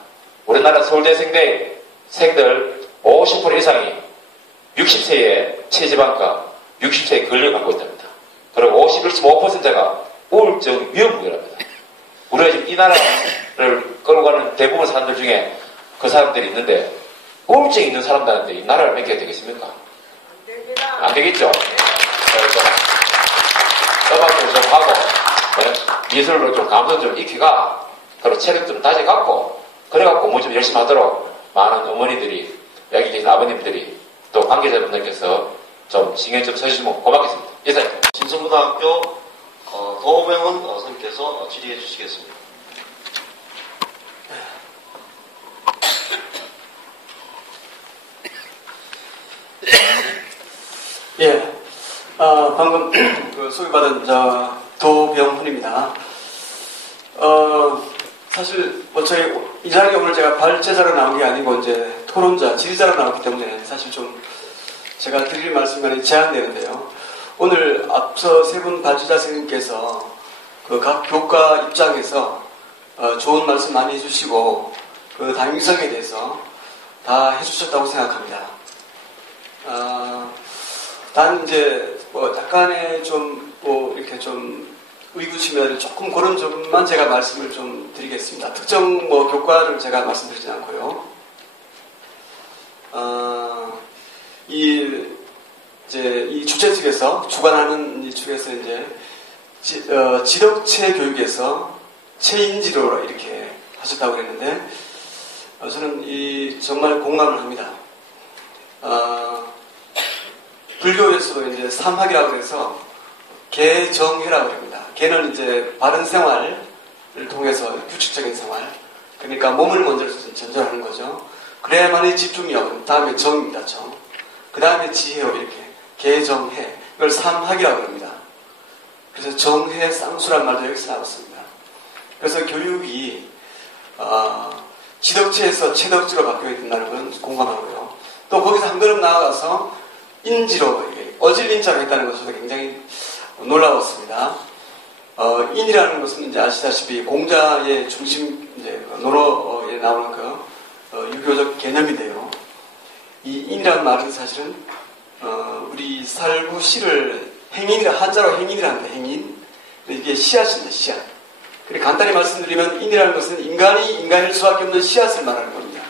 우리나라 서울대 생들 50% 이상이 60세에 체지방과 60세에 근력을 갖고 있답니다. 그리고 51.5%가 우울증 위험군이랍니다. 우리가 지금 이 나라를 끌고 가는 대부분 사람들 중에 그 사람들이 있는데 우울증 있는 사람들한테 이 나라를 맡겨야 되겠습니까? 안 되겠죠? 그래서 음악을 좀 하고 미술로 좀 감성 좀 익히가 그리고 체력 좀 다져갖고 그래갖고 뭐 좀 열심히 하도록 많은 어머니들이 여기 계신 아버님들이 또 관계자분들께서 좀 신경 좀 써주시면 고맙겠습니다. 이사님. 진성고등학교 도호명은 선생님께서 질의해 주시겠습니다. 예, 방금 소개받은 도병훈입니다. 사실 저희 이 자리에 오늘 제가 발제자로 나온 게 아니고 이제 토론자, 질의자로 나왔기 때문에 사실 좀 제가 드릴 말씀이 제한되는데요. 오늘 앞서 세 분 발제자 선생님께서 그 각 교과 입장에서 좋은 말씀 많이 해주시고 그 당위성에 대해서 다 해주셨다고 생각합니다. 단 이제 약간의 좀 이렇게 좀 의구심을 조금 그런 점만 제가 말씀을 좀 드리겠습니다. 특정 교과를 제가 말씀드리지 않고요. 이 주최 측에서 주관하는 이 측에서 이제 지덕체 교육에서 체인지로 이렇게 하셨다고 그랬는데 저는 정말 공감을 합니다. 불교에서도 이제 삼학이라고 해서 개정회라고 합니다. 개는 이제 바른 생활을 통해서 규칙적인 생활. 그러니까 몸을 먼저 전전하는 거죠. 그래야만이 집중력. 다음에 정입니다. 정. 그 다음에 지혜요. 이렇게. 개정회. 이걸 삼학이라고 합니다. 그래서 정회 쌍수란 말도 여기서 나왔습니다. 그래서 교육이 지덕체에서 체덕지로 바뀌어야 된다는 건 공감하고요. 또 거기서 한 걸음 나아가서 인지로 어질린자로 했다는 것도 굉장히 놀라웠습니다. 인이라는 것은 이제 아시다시피 공자의 중심 이제 논어에 나오는 유교적 개념인데요. 이 인이라는 말은 사실은 우리 살구 시를 행인이라 한자로 행인이라는데 행인 이게 씨앗입니다. 씨앗. 그리고 간단히 말씀드리면 인이라는 것은 인간이 인간일 수밖에 없는 씨앗을 말하는 겁니다.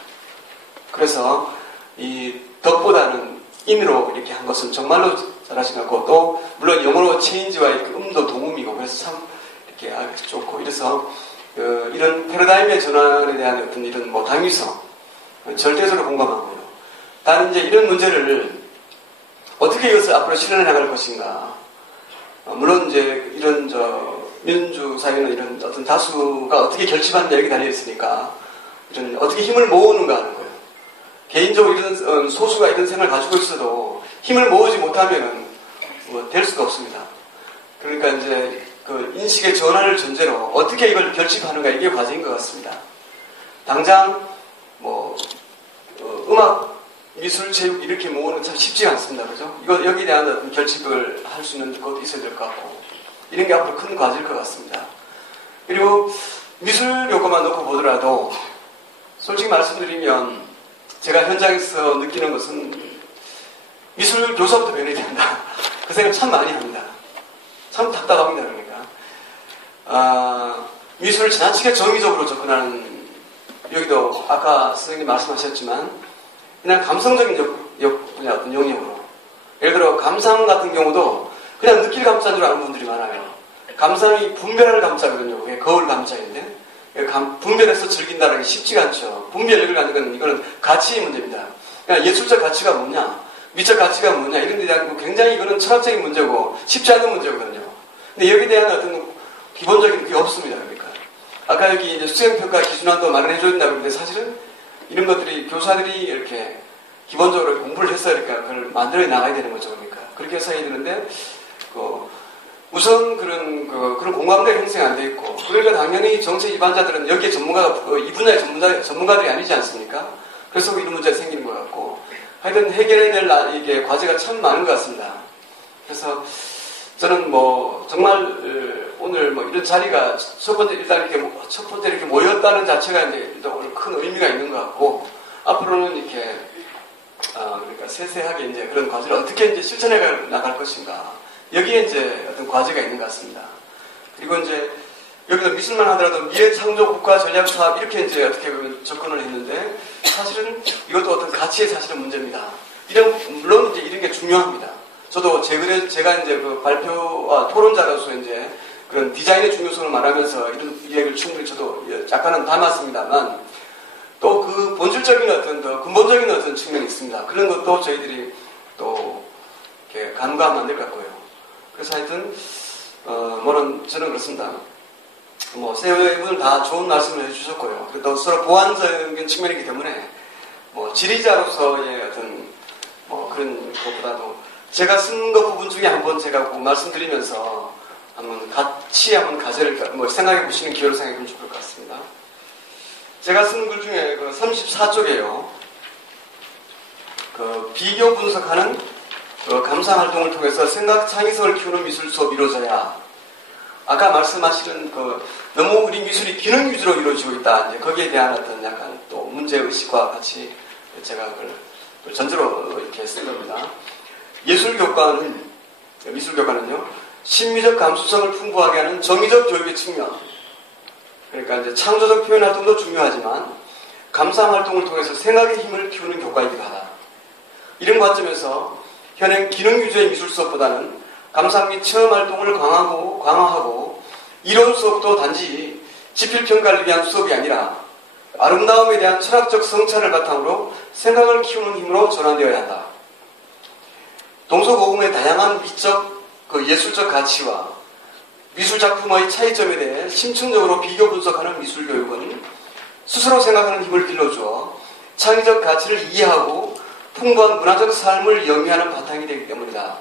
그래서 이 덕보다는 인으로 이렇게 한 것은 정말로 잘하신 것 같고 또 물론 영어로 체인지와 이렇게 음도 동음이고 그래서 참 이렇게 알기 좋고 이래서 이런 패러다임의 전환에 대한 어떤 이런 당위성 절대적으로 공감하고요. 다른 이제 이런 문제를 어떻게 이것을 앞으로 실현해 나갈 것인가. 물론 이제 이런 민주사회는 이런 어떤 다수가 어떻게 결집하는 여기 달려 있으니까 이런 어떻게 힘을 모으는가 하는 거예요. 개인적으로 이런 소수가 이런 생각을 가지고 있어도 힘을 모으지 못하면 될 수가 없습니다. 그러니까 이제 그 인식의 전환을 전제로 어떻게 이걸 결집하는가 이게 과제인 것 같습니다. 당장 음악, 미술, 체육 이렇게 모으는 참 쉽지 않습니다. 그죠? 여기에 대한 어떤 결집을 할 수 있는 것도 있어야 될 것 같고 이런 게 앞으로 큰 과제일 것 같습니다. 그리고 미술 교과만 놓고 보더라도 솔직히 말씀드리면 제가 현장에서 느끼는 것은 미술 교사부터 변해야 된다. 그 생각 참 많이 합니다. 참 답답합니다. 그러니까 미술을 지나치게 정의적으로 접근하는 여기도 아까 선생님 말씀하셨지만 그냥 감성적인 어떤 영역으로 예를 들어 감상 같은 경우도 그냥 느낄 감자인 줄 아는 분들이 많아요. 감상이 분별할 감자거든요. 그게 거울 감자인데 분별해서 즐긴다는 게 쉽지가 않죠. 분별력을 갖는 건 이거는 가치의 문제입니다. 그러니까 예술적 가치가 뭐냐, 미적 가치가 뭐냐 이런 데 대한 굉장히 이거는 철학적인 문제고 쉽지 않은 문제거든요. 근데 여기에 대한 어떤 기본적인 게 없습니다. 그러니까 아까 여기 이제 수행평가 기준안도 마련해줘야 된다고 그러는데 사실은 이런 것들이 교사들이 이렇게 기본적으로 공부를 해서 그러니까 그걸 만들어 나가야 되는 거죠. 그러니까 그렇게 해서 해야 되는데 우선 그런 공감대가 형성이 안 돼 있고 그러니까 당연히 정책 입안자들은 여기에 이 분야의 전문가들이 아니지 않습니까? 그래서 이런 문제가 생기는 것 같고 하여튼 해결해야 될 이게 과제가 참 많은 것 같습니다. 그래서 저는 정말 오늘 이런 자리가 첫 번째 이렇게 모였다는 자체가 이제 오늘 큰 의미가 있는 것 같고 앞으로는 이렇게 그러니까 세세하게 이제 그런 과제를 어떻게 이제 실천해 나갈 것인가 여기에 이제 어떤 과제가 있는 것 같습니다. 그리고 이제 여기서 미술만 하더라도 미래창조 국가 전략 사업 이렇게 이제 어떻게 보면 접근을 했는데 사실은 이것도 어떤 가치의 사실은 문제입니다. 물론 이제 이런 게 중요합니다. 저도 제가 이제 그 발표와 토론자로서 이제 그런 디자인의 중요성을 말하면서 이런 이야기를 충분히 저도 약간은 담았습니다만 또 그 본질적인 어떤 더 근본적인 어떤 측면이 있습니다. 그런 것도 저희들이 또 이렇게 간과하면 안 될 것 같고요. 그래서 하여튼 저는 그렇습니다. 세 분은 다 좋은 말씀을 해주셨고요. 또 서로 보완적인 측면이기 때문에 지리자로서의 어떤 그런 것보다도 제가 쓴 것 부분 중에 한번 제가 말씀드리면서 한번 같이 한번 생각해 보시는 기회를 생각해 보면 좋을 것 같습니다. 제가 쓴 글 중에 34쪽이에요. 비교 분석하는 감상 활동을 통해서 생각 창의성을 키우는 미술 수업이 이루어져야 아까 말씀하시는 너무 우리 미술이 기능 위주로 이루어지고 있다. 이제 거기에 대한 어떤 약간 또 문제의식과 같이 제가 그걸 전제로 이렇게 쓴 겁니다. 미술교과는요, 심미적 감수성을 풍부하게 하는 정의적 교육의 측면. 그러니까 이제 창조적 표현 활동도 중요하지만 감상 활동을 통해서 생각의 힘을 키우는 교과이기도 하다. 이런 관점에서 현행 기능 위주의 미술 수업보다는 감상 및 체험 활동을 강화하고 이론 수업도 단지 지필평가를 위한 수업이 아니라 아름다움에 대한 철학적 성찰을 바탕으로 생각을 키우는 힘으로 전환되어야 한다. 동서고금의 다양한 미적, 예술적 가치와 미술작품의 차이점에 대해 심층적으로 비교 분석하는 미술교육은 스스로 생각하는 힘을 길러주어 창의적 가치를 이해하고 풍부한 문화적 삶을 영위하는 바탕이 되기 때문이다.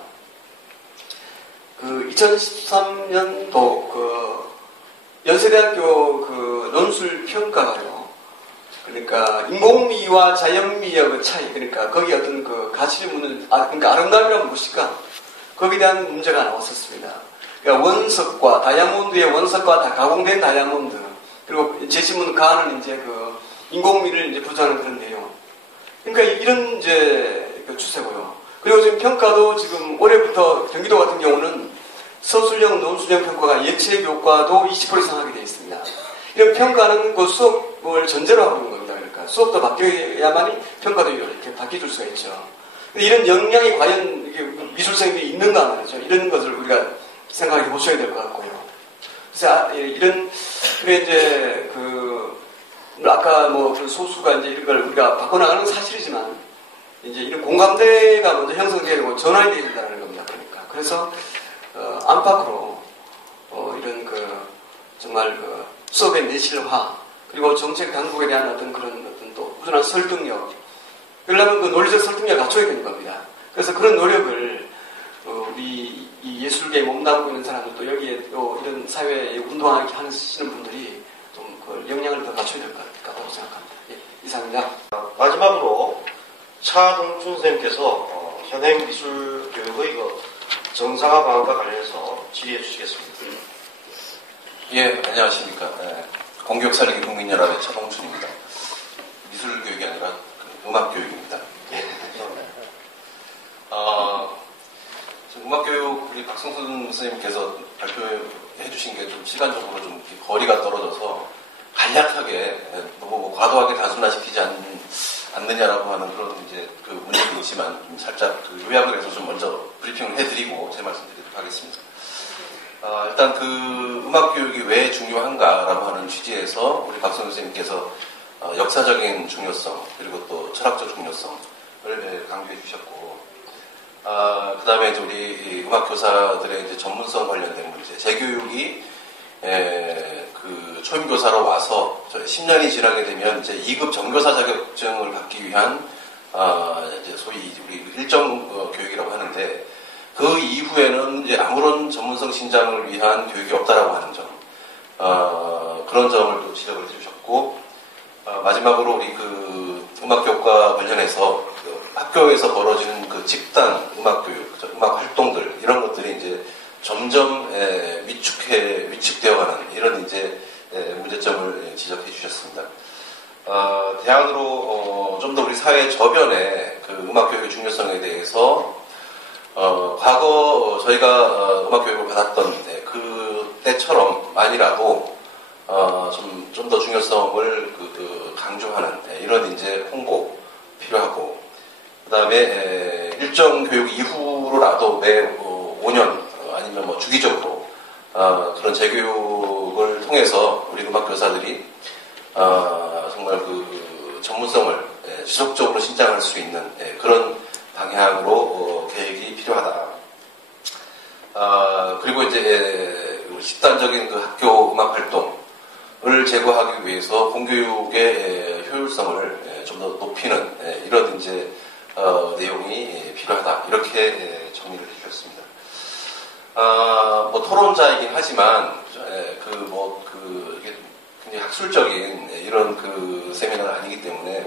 2013년도 연세대학교 논술 평가가요. 그러니까 인공미와 자연미의 차이, 그러니까 거기 어떤 가치를 묻는, 그러니까 아름다움이란 무엇일까? 거기에 대한 문제가 나왔었습니다. 그러니까 원석과 다이아몬드의 원석과 다 가공된 다이아몬드, 그리고 제시문 가는 이제 인공미를 이제 부정하는 그런 내용. 그러니까 이런 이제 추세고요. 그리고 지금 평가도 지금 올해부터 경기도 같은 경우는 서술형, 논술형 평가가 예체 교과도 20% 이상 하게 되어 있습니다. 이런 평가는 수업을 전제로 하고 있는 겁니다. 그러니까 수업도 바뀌어야만이 평가도 이렇게 바뀌어줄 수가 있죠. 근데 이런 역량이 과연 미술생이 있는가 말이죠. 이런 것을 우리가 생각해 보셔야 될 것 같고요. 그래서 그래 이제 아까 소수가 이제 이런 걸 우리가 바꿔나가는 건 사실이지만 이제 이런 공감대가 먼저 형성되고 전환이 되야 된다는 겁니다. 그러니까 그래서 안팎으로 이런 정말 수업의 내실화 그리고 정책 당국에 대한 어떤 또 꾸준한 설득력 그러려면 논리적 설득력을 갖춰야 되는 겁니다. 그래서 그런 노력을 우리 이 예술계에 몸담고 있는 사람들도 여기에 또 이런 사회에 운동하시는 분들이 좀 역량을 더 갖춰야 될 것 같다고 생각합니다. 예, 이상입니다. 마지막으로 차동춘 선생님께서 현행 미술 교육의 정상화 방안과 관련해서 질의해 주시겠습니다. 예, 안녕하십니까. 공교육 살리기 국민연합의 차동춘입니다. 미술 교육이 아니라 음악 교육입니다. 음악 교육 우리 박성순 선생님께서 발표해 주신 게 좀 시간적으로 좀 거리가 떨어져서 간략하게 너무 과도하게 단순화시키지 않느냐라고 하는 그런 이제 문제도 있지만 좀 살짝 요약을 해서 좀 먼저 브리핑을 해드리고 제 말씀드리도록 하겠습니다. 일단 음악 교육이 왜 중요한가라고 하는 취지에서 우리 박성순 선생님께서 역사적인 중요성 그리고 또 철학적 중요성을 강조해 주셨고, 그 다음에 이제 우리 음악 교사들의 이제 전문성 관련된 문제, 재교육이 초임교사로 와서 10년이 지나게 되면 이제 2급 정교사 자격증을 받기 위한 이제 소위 우리 일정 교육이라고 하는데 그 이후에는 이제 아무런 전문성 신장을 위한 교육이 없다라고 하는 점, 그런 점을 또 지적을 해주셨고, 마지막으로 우리 음악 교육과 관련해서 학교에서 벌어지는 집단 음악 교육, 음악 활동들 이런 것들이 이제 점점 위축되어가는 이런 이제 문제점을 지적해 주셨습니다. 대안으로 좀 더 우리 사회 저변의 음악 교육의 중요성에 대해서 과거 저희가 음악 교육을 받았던 그때처럼 것만이라도 좀 더 중요성을 강조하는 이런 이제 홍보 필요하고, 그 다음에 일정 교육 이후로라도 매 5년 아니면 뭐 주기적으로 그런 재교육을 통해서 우리 음악 교사들이 정말 그 전문성을 지속적으로 신장할 수 있는 그런 방향으로 계획이 필요하다. 그리고 이제 집단적인 그 학교 음악 활동을 제고하기 위해서 공교육의 효율성을 좀 더 높이는 이런 이제 내용이 필요하다. 이렇게 정리를 해주셨습니다. 뭐 토론자이긴 하지만 이게 굉장히 학술적인 이런 그 세미나가 아니기 때문에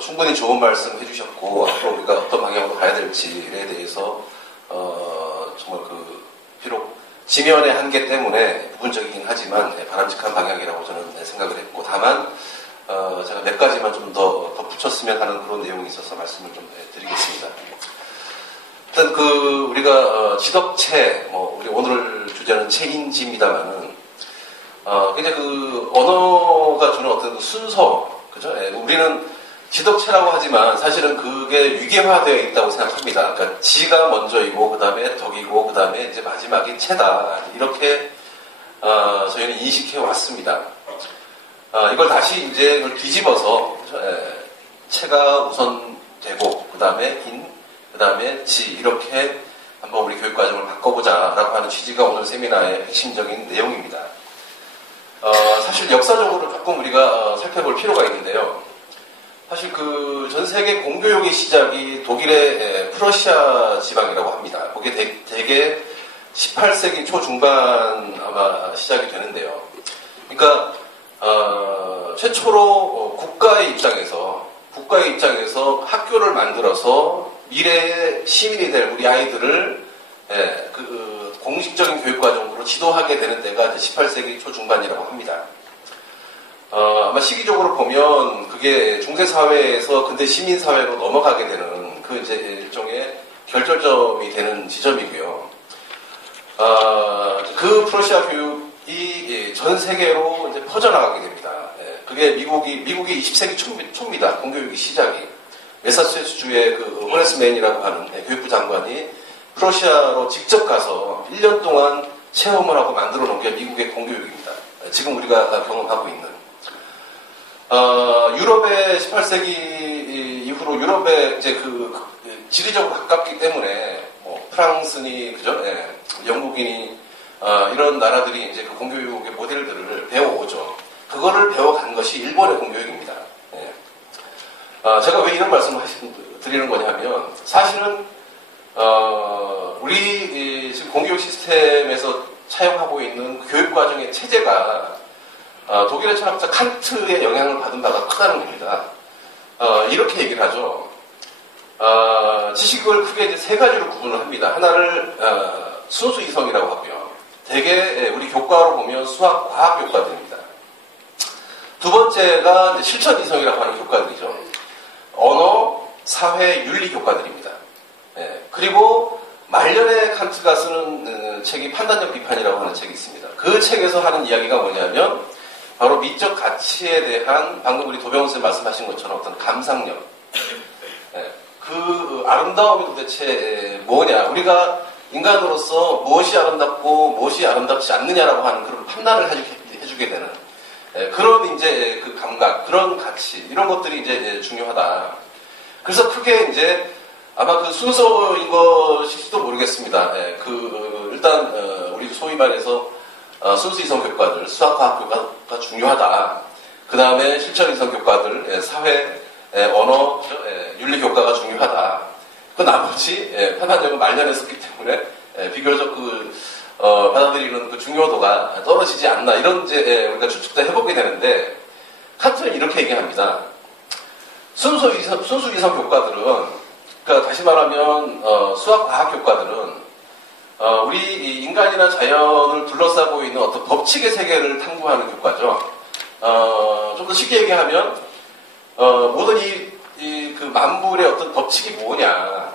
충분히 좋은 말씀 해주셨고, 앞으로 우리가 어떤 방향으로 가야 될지에 대해서 정말 비록 지면의 한계 때문에 부분적이긴 하지만 바람직한 방향이라고 저는 생각을 했고, 다만 제가 몇 가지만 좀 더 붙였으면 하는 그런 내용이 있어서 말씀을 좀 드리겠습니다. 일단 우리가 지덕체, 우리 오늘 주제는 체인지입니다만은 굉장히 언어가 주는 어떤 순서, 그죠? 우리는 지덕체라고 하지만 사실은 그게 위계화되어 있다고 생각합니다. 그러니까 지가 먼저이고, 그 다음에 덕이고, 그 다음에 이제 마지막이 체다. 이렇게 저희는 인식해 왔습니다. 이걸 다시 이제 그걸 뒤집어서 체가 우선 되고, 그 다음에 인, 그 다음에 지, 이렇게 한번 우리 교육과정을 바꿔보자라고 하는 취지가 오늘 세미나의 핵심적인 내용입니다. 사실 역사적으로 조금 우리가 살펴볼 필요가 있는데요. 사실 전 세계 공교육의 시작이 독일의 프러시아 지방이라고 합니다. 거기에 대개 18세기 초중반 아마 시작이 되는데요. 그러니까 최초로 국가의 입장에서 학교를 만들어서 미래의 시민이 될 우리 아이들을 공식적인 교육과정으로 지도하게 되는 때가 이제 18세기 초중반이라고 합니다. 아마 시기적으로 보면 그게 중세사회에서 근대 시민사회로 넘어가게 되는 그 이제 일종의 결절점이 되는 지점이고요. 그 프러시아 교육이 전 세계로 이제 퍼져나가게 됩니다. 그게 미국이 20세기 초입니다. 공교육의 시작이. 매사추세츠주의 호네스맨이라고 하는 교육부 장관이 프러시아로 직접 가서 1년 동안 체험을 하고 만들어 놓은 게 미국의 공교육입니다. 지금 우리가 경험하고 있는. 유럽의 18세기 이후로 유럽의 이제 지리적으로 가깝기 때문에 프랑스니 그죠? 영국이니 이런 나라들이 이제 그 공교육의 모델들을 배워오죠. 그거를 배워간 것이 일본의 공교육입니다. 제가 왜 이런 말씀을 드리는 거냐면, 사실은 우리 지금 공교육 시스템에서 차용하고 있는 교육과정의 체제가 독일의 철학자 칸트의 영향을 받은 바가 크다는 겁니다. 이렇게 얘기를 하죠. 지식을 크게 이제 세 가지로 구분을 합니다. 하나를 순수 이성이라고 하고요. 대개 우리 교과로 보면 수학, 과학 교과들입니다. 두 번째가 이제 실천 이성이라고 하는 교과들이죠. 언어, 사회, 윤리 교과들입니다. 그리고 말년에 칸트가 쓰는 책이 판단력 비판이라고 하는 책이 있습니다. 그 책에서 하는 이야기가 뭐냐면 바로 미적 가치에 대한, 방금 우리 도병훈 선생님 말씀하신 것처럼 어떤 감상력, 그 아름다움이 도대체 뭐냐, 우리가 인간으로서 무엇이 아름답고 무엇이 아름답지 않느냐라고 하는 그런 판단을 해주게 되는 그런 이제 그 감각, 그런 가치, 이런 것들이 이제 중요하다. 그래서 크게 이제 아마 그 순서인 것일지도 모르겠습니다. 일단 우리 소위 말해서 순수 이성 교과들, 수학, 과학 교과가 중요하다. 그 다음에 실천 이성 교과들, 사회, 언어, 윤리 교과가 중요하다. 그 나머지 판단력은 말년했었기 때문에 비교적 받아들이는 그 중요도가 떨어지지 않나, 이런 이제 우리가 추측도 해보게 되는데, 칸트는 이렇게 얘기합니다. 순수 이성 교과들은, 그러니까 다시 말하면 수학, 과학 교과들은 우리 인간이나 자연을 둘러싸고 있는 어떤 법칙의 세계를 탐구하는 교과죠. 좀 더 쉽게 얘기하면 모든 그 만물의 어떤 법칙이 뭐냐,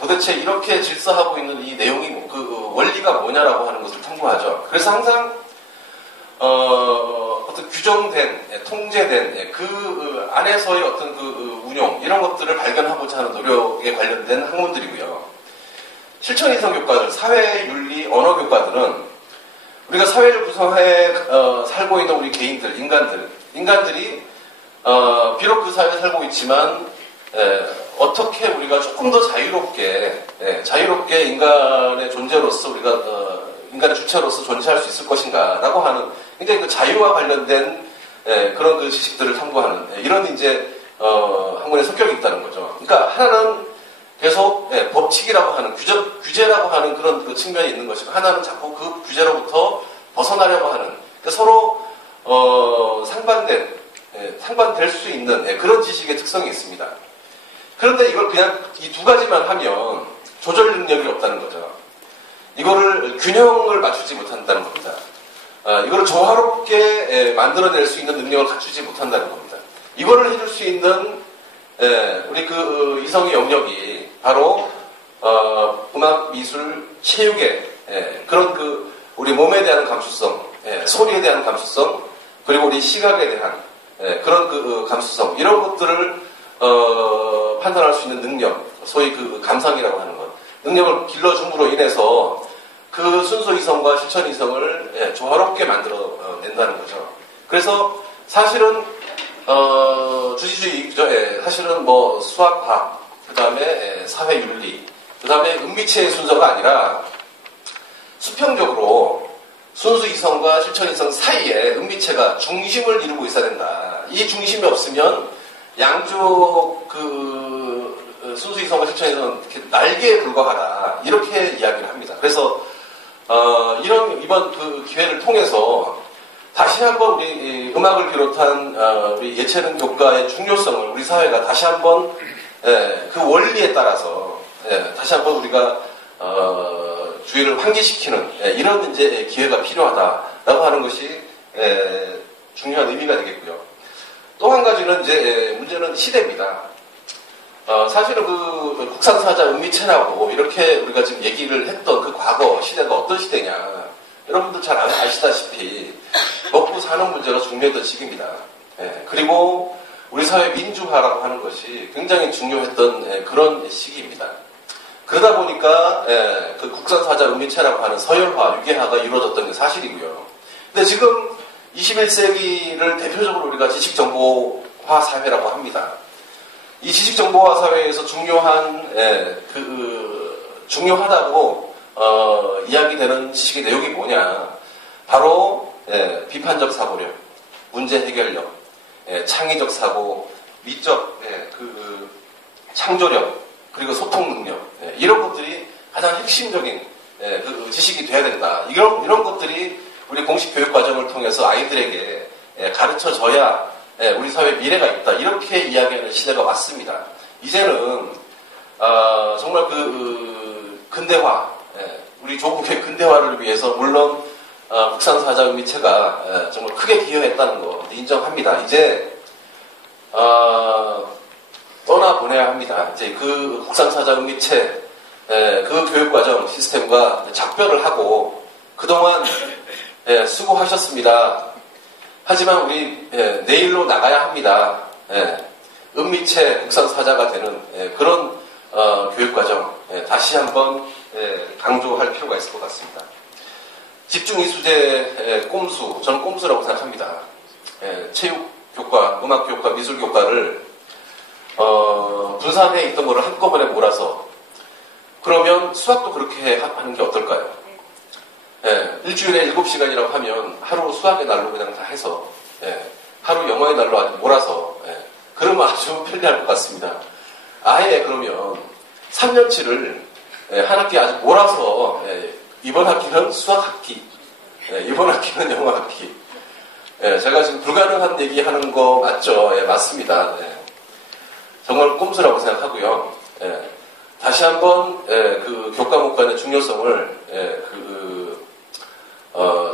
도대체 이렇게 질서하고 있는 이 내용이 그 원리가 뭐냐라고 하는 것을 탐구하죠. 그래서 항상 어떤 규정된, 통제된 그 안에서의 어떤 그 운용 이런 것들을 발견하고자 하는 노력에 관련된 학문들이고요. 실천이성 교과들, 사회윤리 언어 교과들은 우리가 사회를 구성해 살고 있는 우리 개인들, 인간들이 비록 그 사회에 살고 있지만 어떻게 우리가 조금 더 자유롭게 인간의 존재로서 우리가 인간의 주체로서 존재할 수 있을 것인가라고 하는 굉장히 그 자유와 관련된 그런 그 지식들을 탐구하는 이런 이제 학문의 성격이 있다는 거죠. 그러니까 하나는 계속 법칙이라고 하는 규제라고 하는 그런 그 측면이 있는 것이고 하나는 자꾸 그 규제로부터 벗어나려고 하는 그러니까 서로 상반될 수 있는 그런 지식의 특성이 있습니다. 그런데 이걸 그냥 이 두 가지만 하면 조절 능력이 없다는 거죠. 이거를 균형을 맞추지 못한다는 겁니다. 이거를 조화롭게 만들어낼 수 있는 능력을 갖추지 못한다는 겁니다. 이거를 해줄 수 있는 우리 그 이성의 영역이 바로 음악, 미술, 체육의 그런 그 우리 몸에 대한 감수성, 소리에 대한 감수성, 그리고 우리 시각에 대한 그런 그 감수성 이런 것들을 판단할 수 있는 능력, 소위 그 감상이라고 하는 것, 능력을 길러줌으로 인해서 그 순수 이성과 실천 이성을 조화롭게 만들어 낸다는 거죠. 그래서 사실은 주지주의, 그죠? 사실은 뭐 수학학, 그 다음에 사회윤리, 그 다음에 은미체의 순서가 아니라 수평적으로 순수 이성과 실천 이성 사이에 은미체가 중심을 이루고 있어야 된다. 이 중심이 없으면 양쪽 그 순수 이성과 실천 이성은 이렇게 날개에 불과하다. 이렇게 이야기를 합니다. 그래서 이번 그 기회를 통해서 다시 한번 우리 음악을 비롯한 우리 예체능 교과의 중요성을 우리 사회가 다시 한번 그 원리에 따라서 다시 한번 우리가 주의를 환기시키는 이런 이제 기회가 필요하다라고 하는 것이 중요한 의미가 되겠고요. 또 한 가지는 이제 문제는 시대입니다. 사실은 그 국산사자 은미체라고 이렇게 우리가 지금 얘기를 했던 그 과거 시대가 어떤 시대냐. 여러분들 잘 아시다시피 먹고 사는 문제가 중요했던 시기입니다. 그리고 우리 사회 민주화라고 하는 것이 굉장히 중요했던 그런 시기입니다. 그러다 보니까 그 국산사자 은미체라고 하는 서열화, 유계화가 이루어졌던 게 사실이고요. 근데 지금 21세기를 대표적으로 우리가 지식정보화 사회라고 합니다. 이 지식정보화 사회에서 중요하다고 이야기되는 지식의 내용이 뭐냐? 바로 비판적 사고력, 문제 해결력, 창의적 사고, 미적 창조력, 그리고 소통 능력 이런 것들이 가장 핵심적인 그 지식이 돼야 된다. 이런 것들이 우리 공식 교육 과정을 통해서 아이들에게 가르쳐져야 우리 사회에 미래가 있다. 이렇게 이야기하는 시대가 왔습니다. 이제는 정말 그 근대화, 우리 조국의 근대화를 위해서 물론 국산사자 은미체가 정말 크게 기여했다는 거 인정합니다. 이제 떠나보내야 합니다. 이제 그 국산사자 은미체 그 교육과정 시스템과 작별을 하고 그동안 수고하셨습니다. 하지만 우리 내일로 나가야 합니다. 은미체 국산사자가 되는 그런 교육과정 다시 한번 강조할 필요가 있을 것 같습니다. 집중이수제 꼼수, 저는 꼼수라고 생각합니다. 체육교과, 음악교과, 미술교과를 분산해 있던 거를 한꺼번에 몰아서 그러면 수학도 그렇게 하는 게 어떨까요? 일주일에 7시간이라고 하면 하루 수학의 날로 그냥 다 해서 하루 영어의 날로 아주 몰아서 그러면 아주 편리할 것 같습니다. 아예 그러면 3년치를 한 학기 아주 몰아서 이번 학기는 수학학기, 이번 학기는 영어학기. 제가 지금 불가능한 얘기 하는 거 맞죠? 맞습니다. 정말 꼼수라고 생각하고요. 다시 한번 그 교과목 간의 중요성을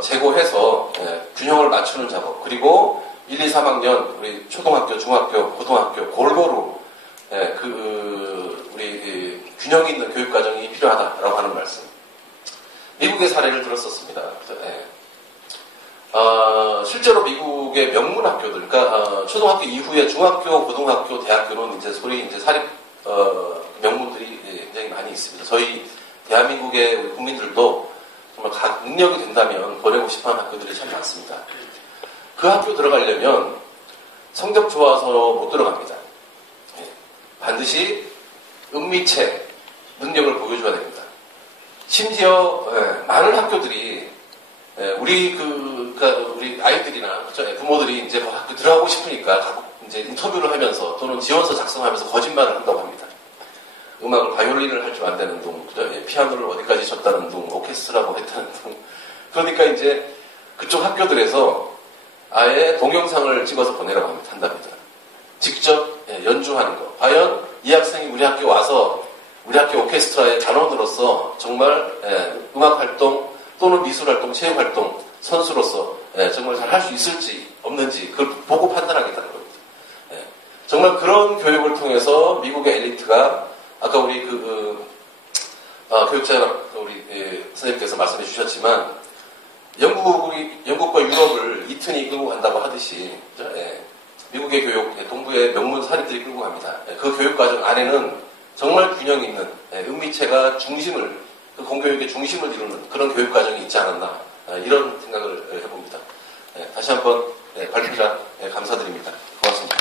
제고해서 균형을 맞추는 작업, 그리고 1, 2, 3학년 우리 초등학교, 중학교, 고등학교 골고루 우리 균형 있는 교육 과정이 필요하다라고 하는 말씀. 미국의 사례를 들었었습니다. 실제로 미국의 명문 학교들, 그러니까 초등학교 이후에 중학교, 고등학교, 대학교는 이제 소위 이제 사립 명문들이 굉장히 많이 있습니다. 저희 대한민국의 우리 국민들도 정말 능력이 된다면 보내고 싶어하는 학교들이 참 많습니다. 그 학교 들어가려면 성적 좋아서 못 들어갑니다. 반드시 은미체 능력을 보여줘야 됩니다. 심지어 많은 학교들이 우리 아이들이나 부모들이 이제 학교 들어가고 싶으니까 이제 인터뷰를 하면서 또는 지원서 작성하면서 거짓말을 한다고 합니다. 음악을 바이올린을 할 줄 안 되는 둥, 피아노를 어디까지 쳤다는 둥, 오케스트라고 했다는 둥. 그러니까 이제 그쪽 학교들에서 아예 동영상을 찍어서 보내라고 한답니다. 직접 연주하는 거. 과연 이 학생이 우리 학교 와서 우리 학교 오케스트라의 단원으로서 정말 음악 활동 또는 미술 활동, 체육 활동 선수로서 정말 잘 할 수 있을지 없는지 그걸 보고 판단하겠다는 겁니다. 정말 그런 교육을 통해서 미국의 엘리트가 아까 우리 교육자 우리 선생님께서 말씀해 주셨지만 영국과 유럽을 이튼이 끌고 간다고 하듯이 미국의 교육, 동부의 명문 사립들이 끌고 갑니다. 그 교육 과정 안에는 정말 균형 있는 은미체가 중심을, 그 공교육의 중심을 이루는 그런 교육 과정이 있지 않았나 이런 생각을 해봅니다. 다시 한번 발표자 감사드립니다. 고맙습니다.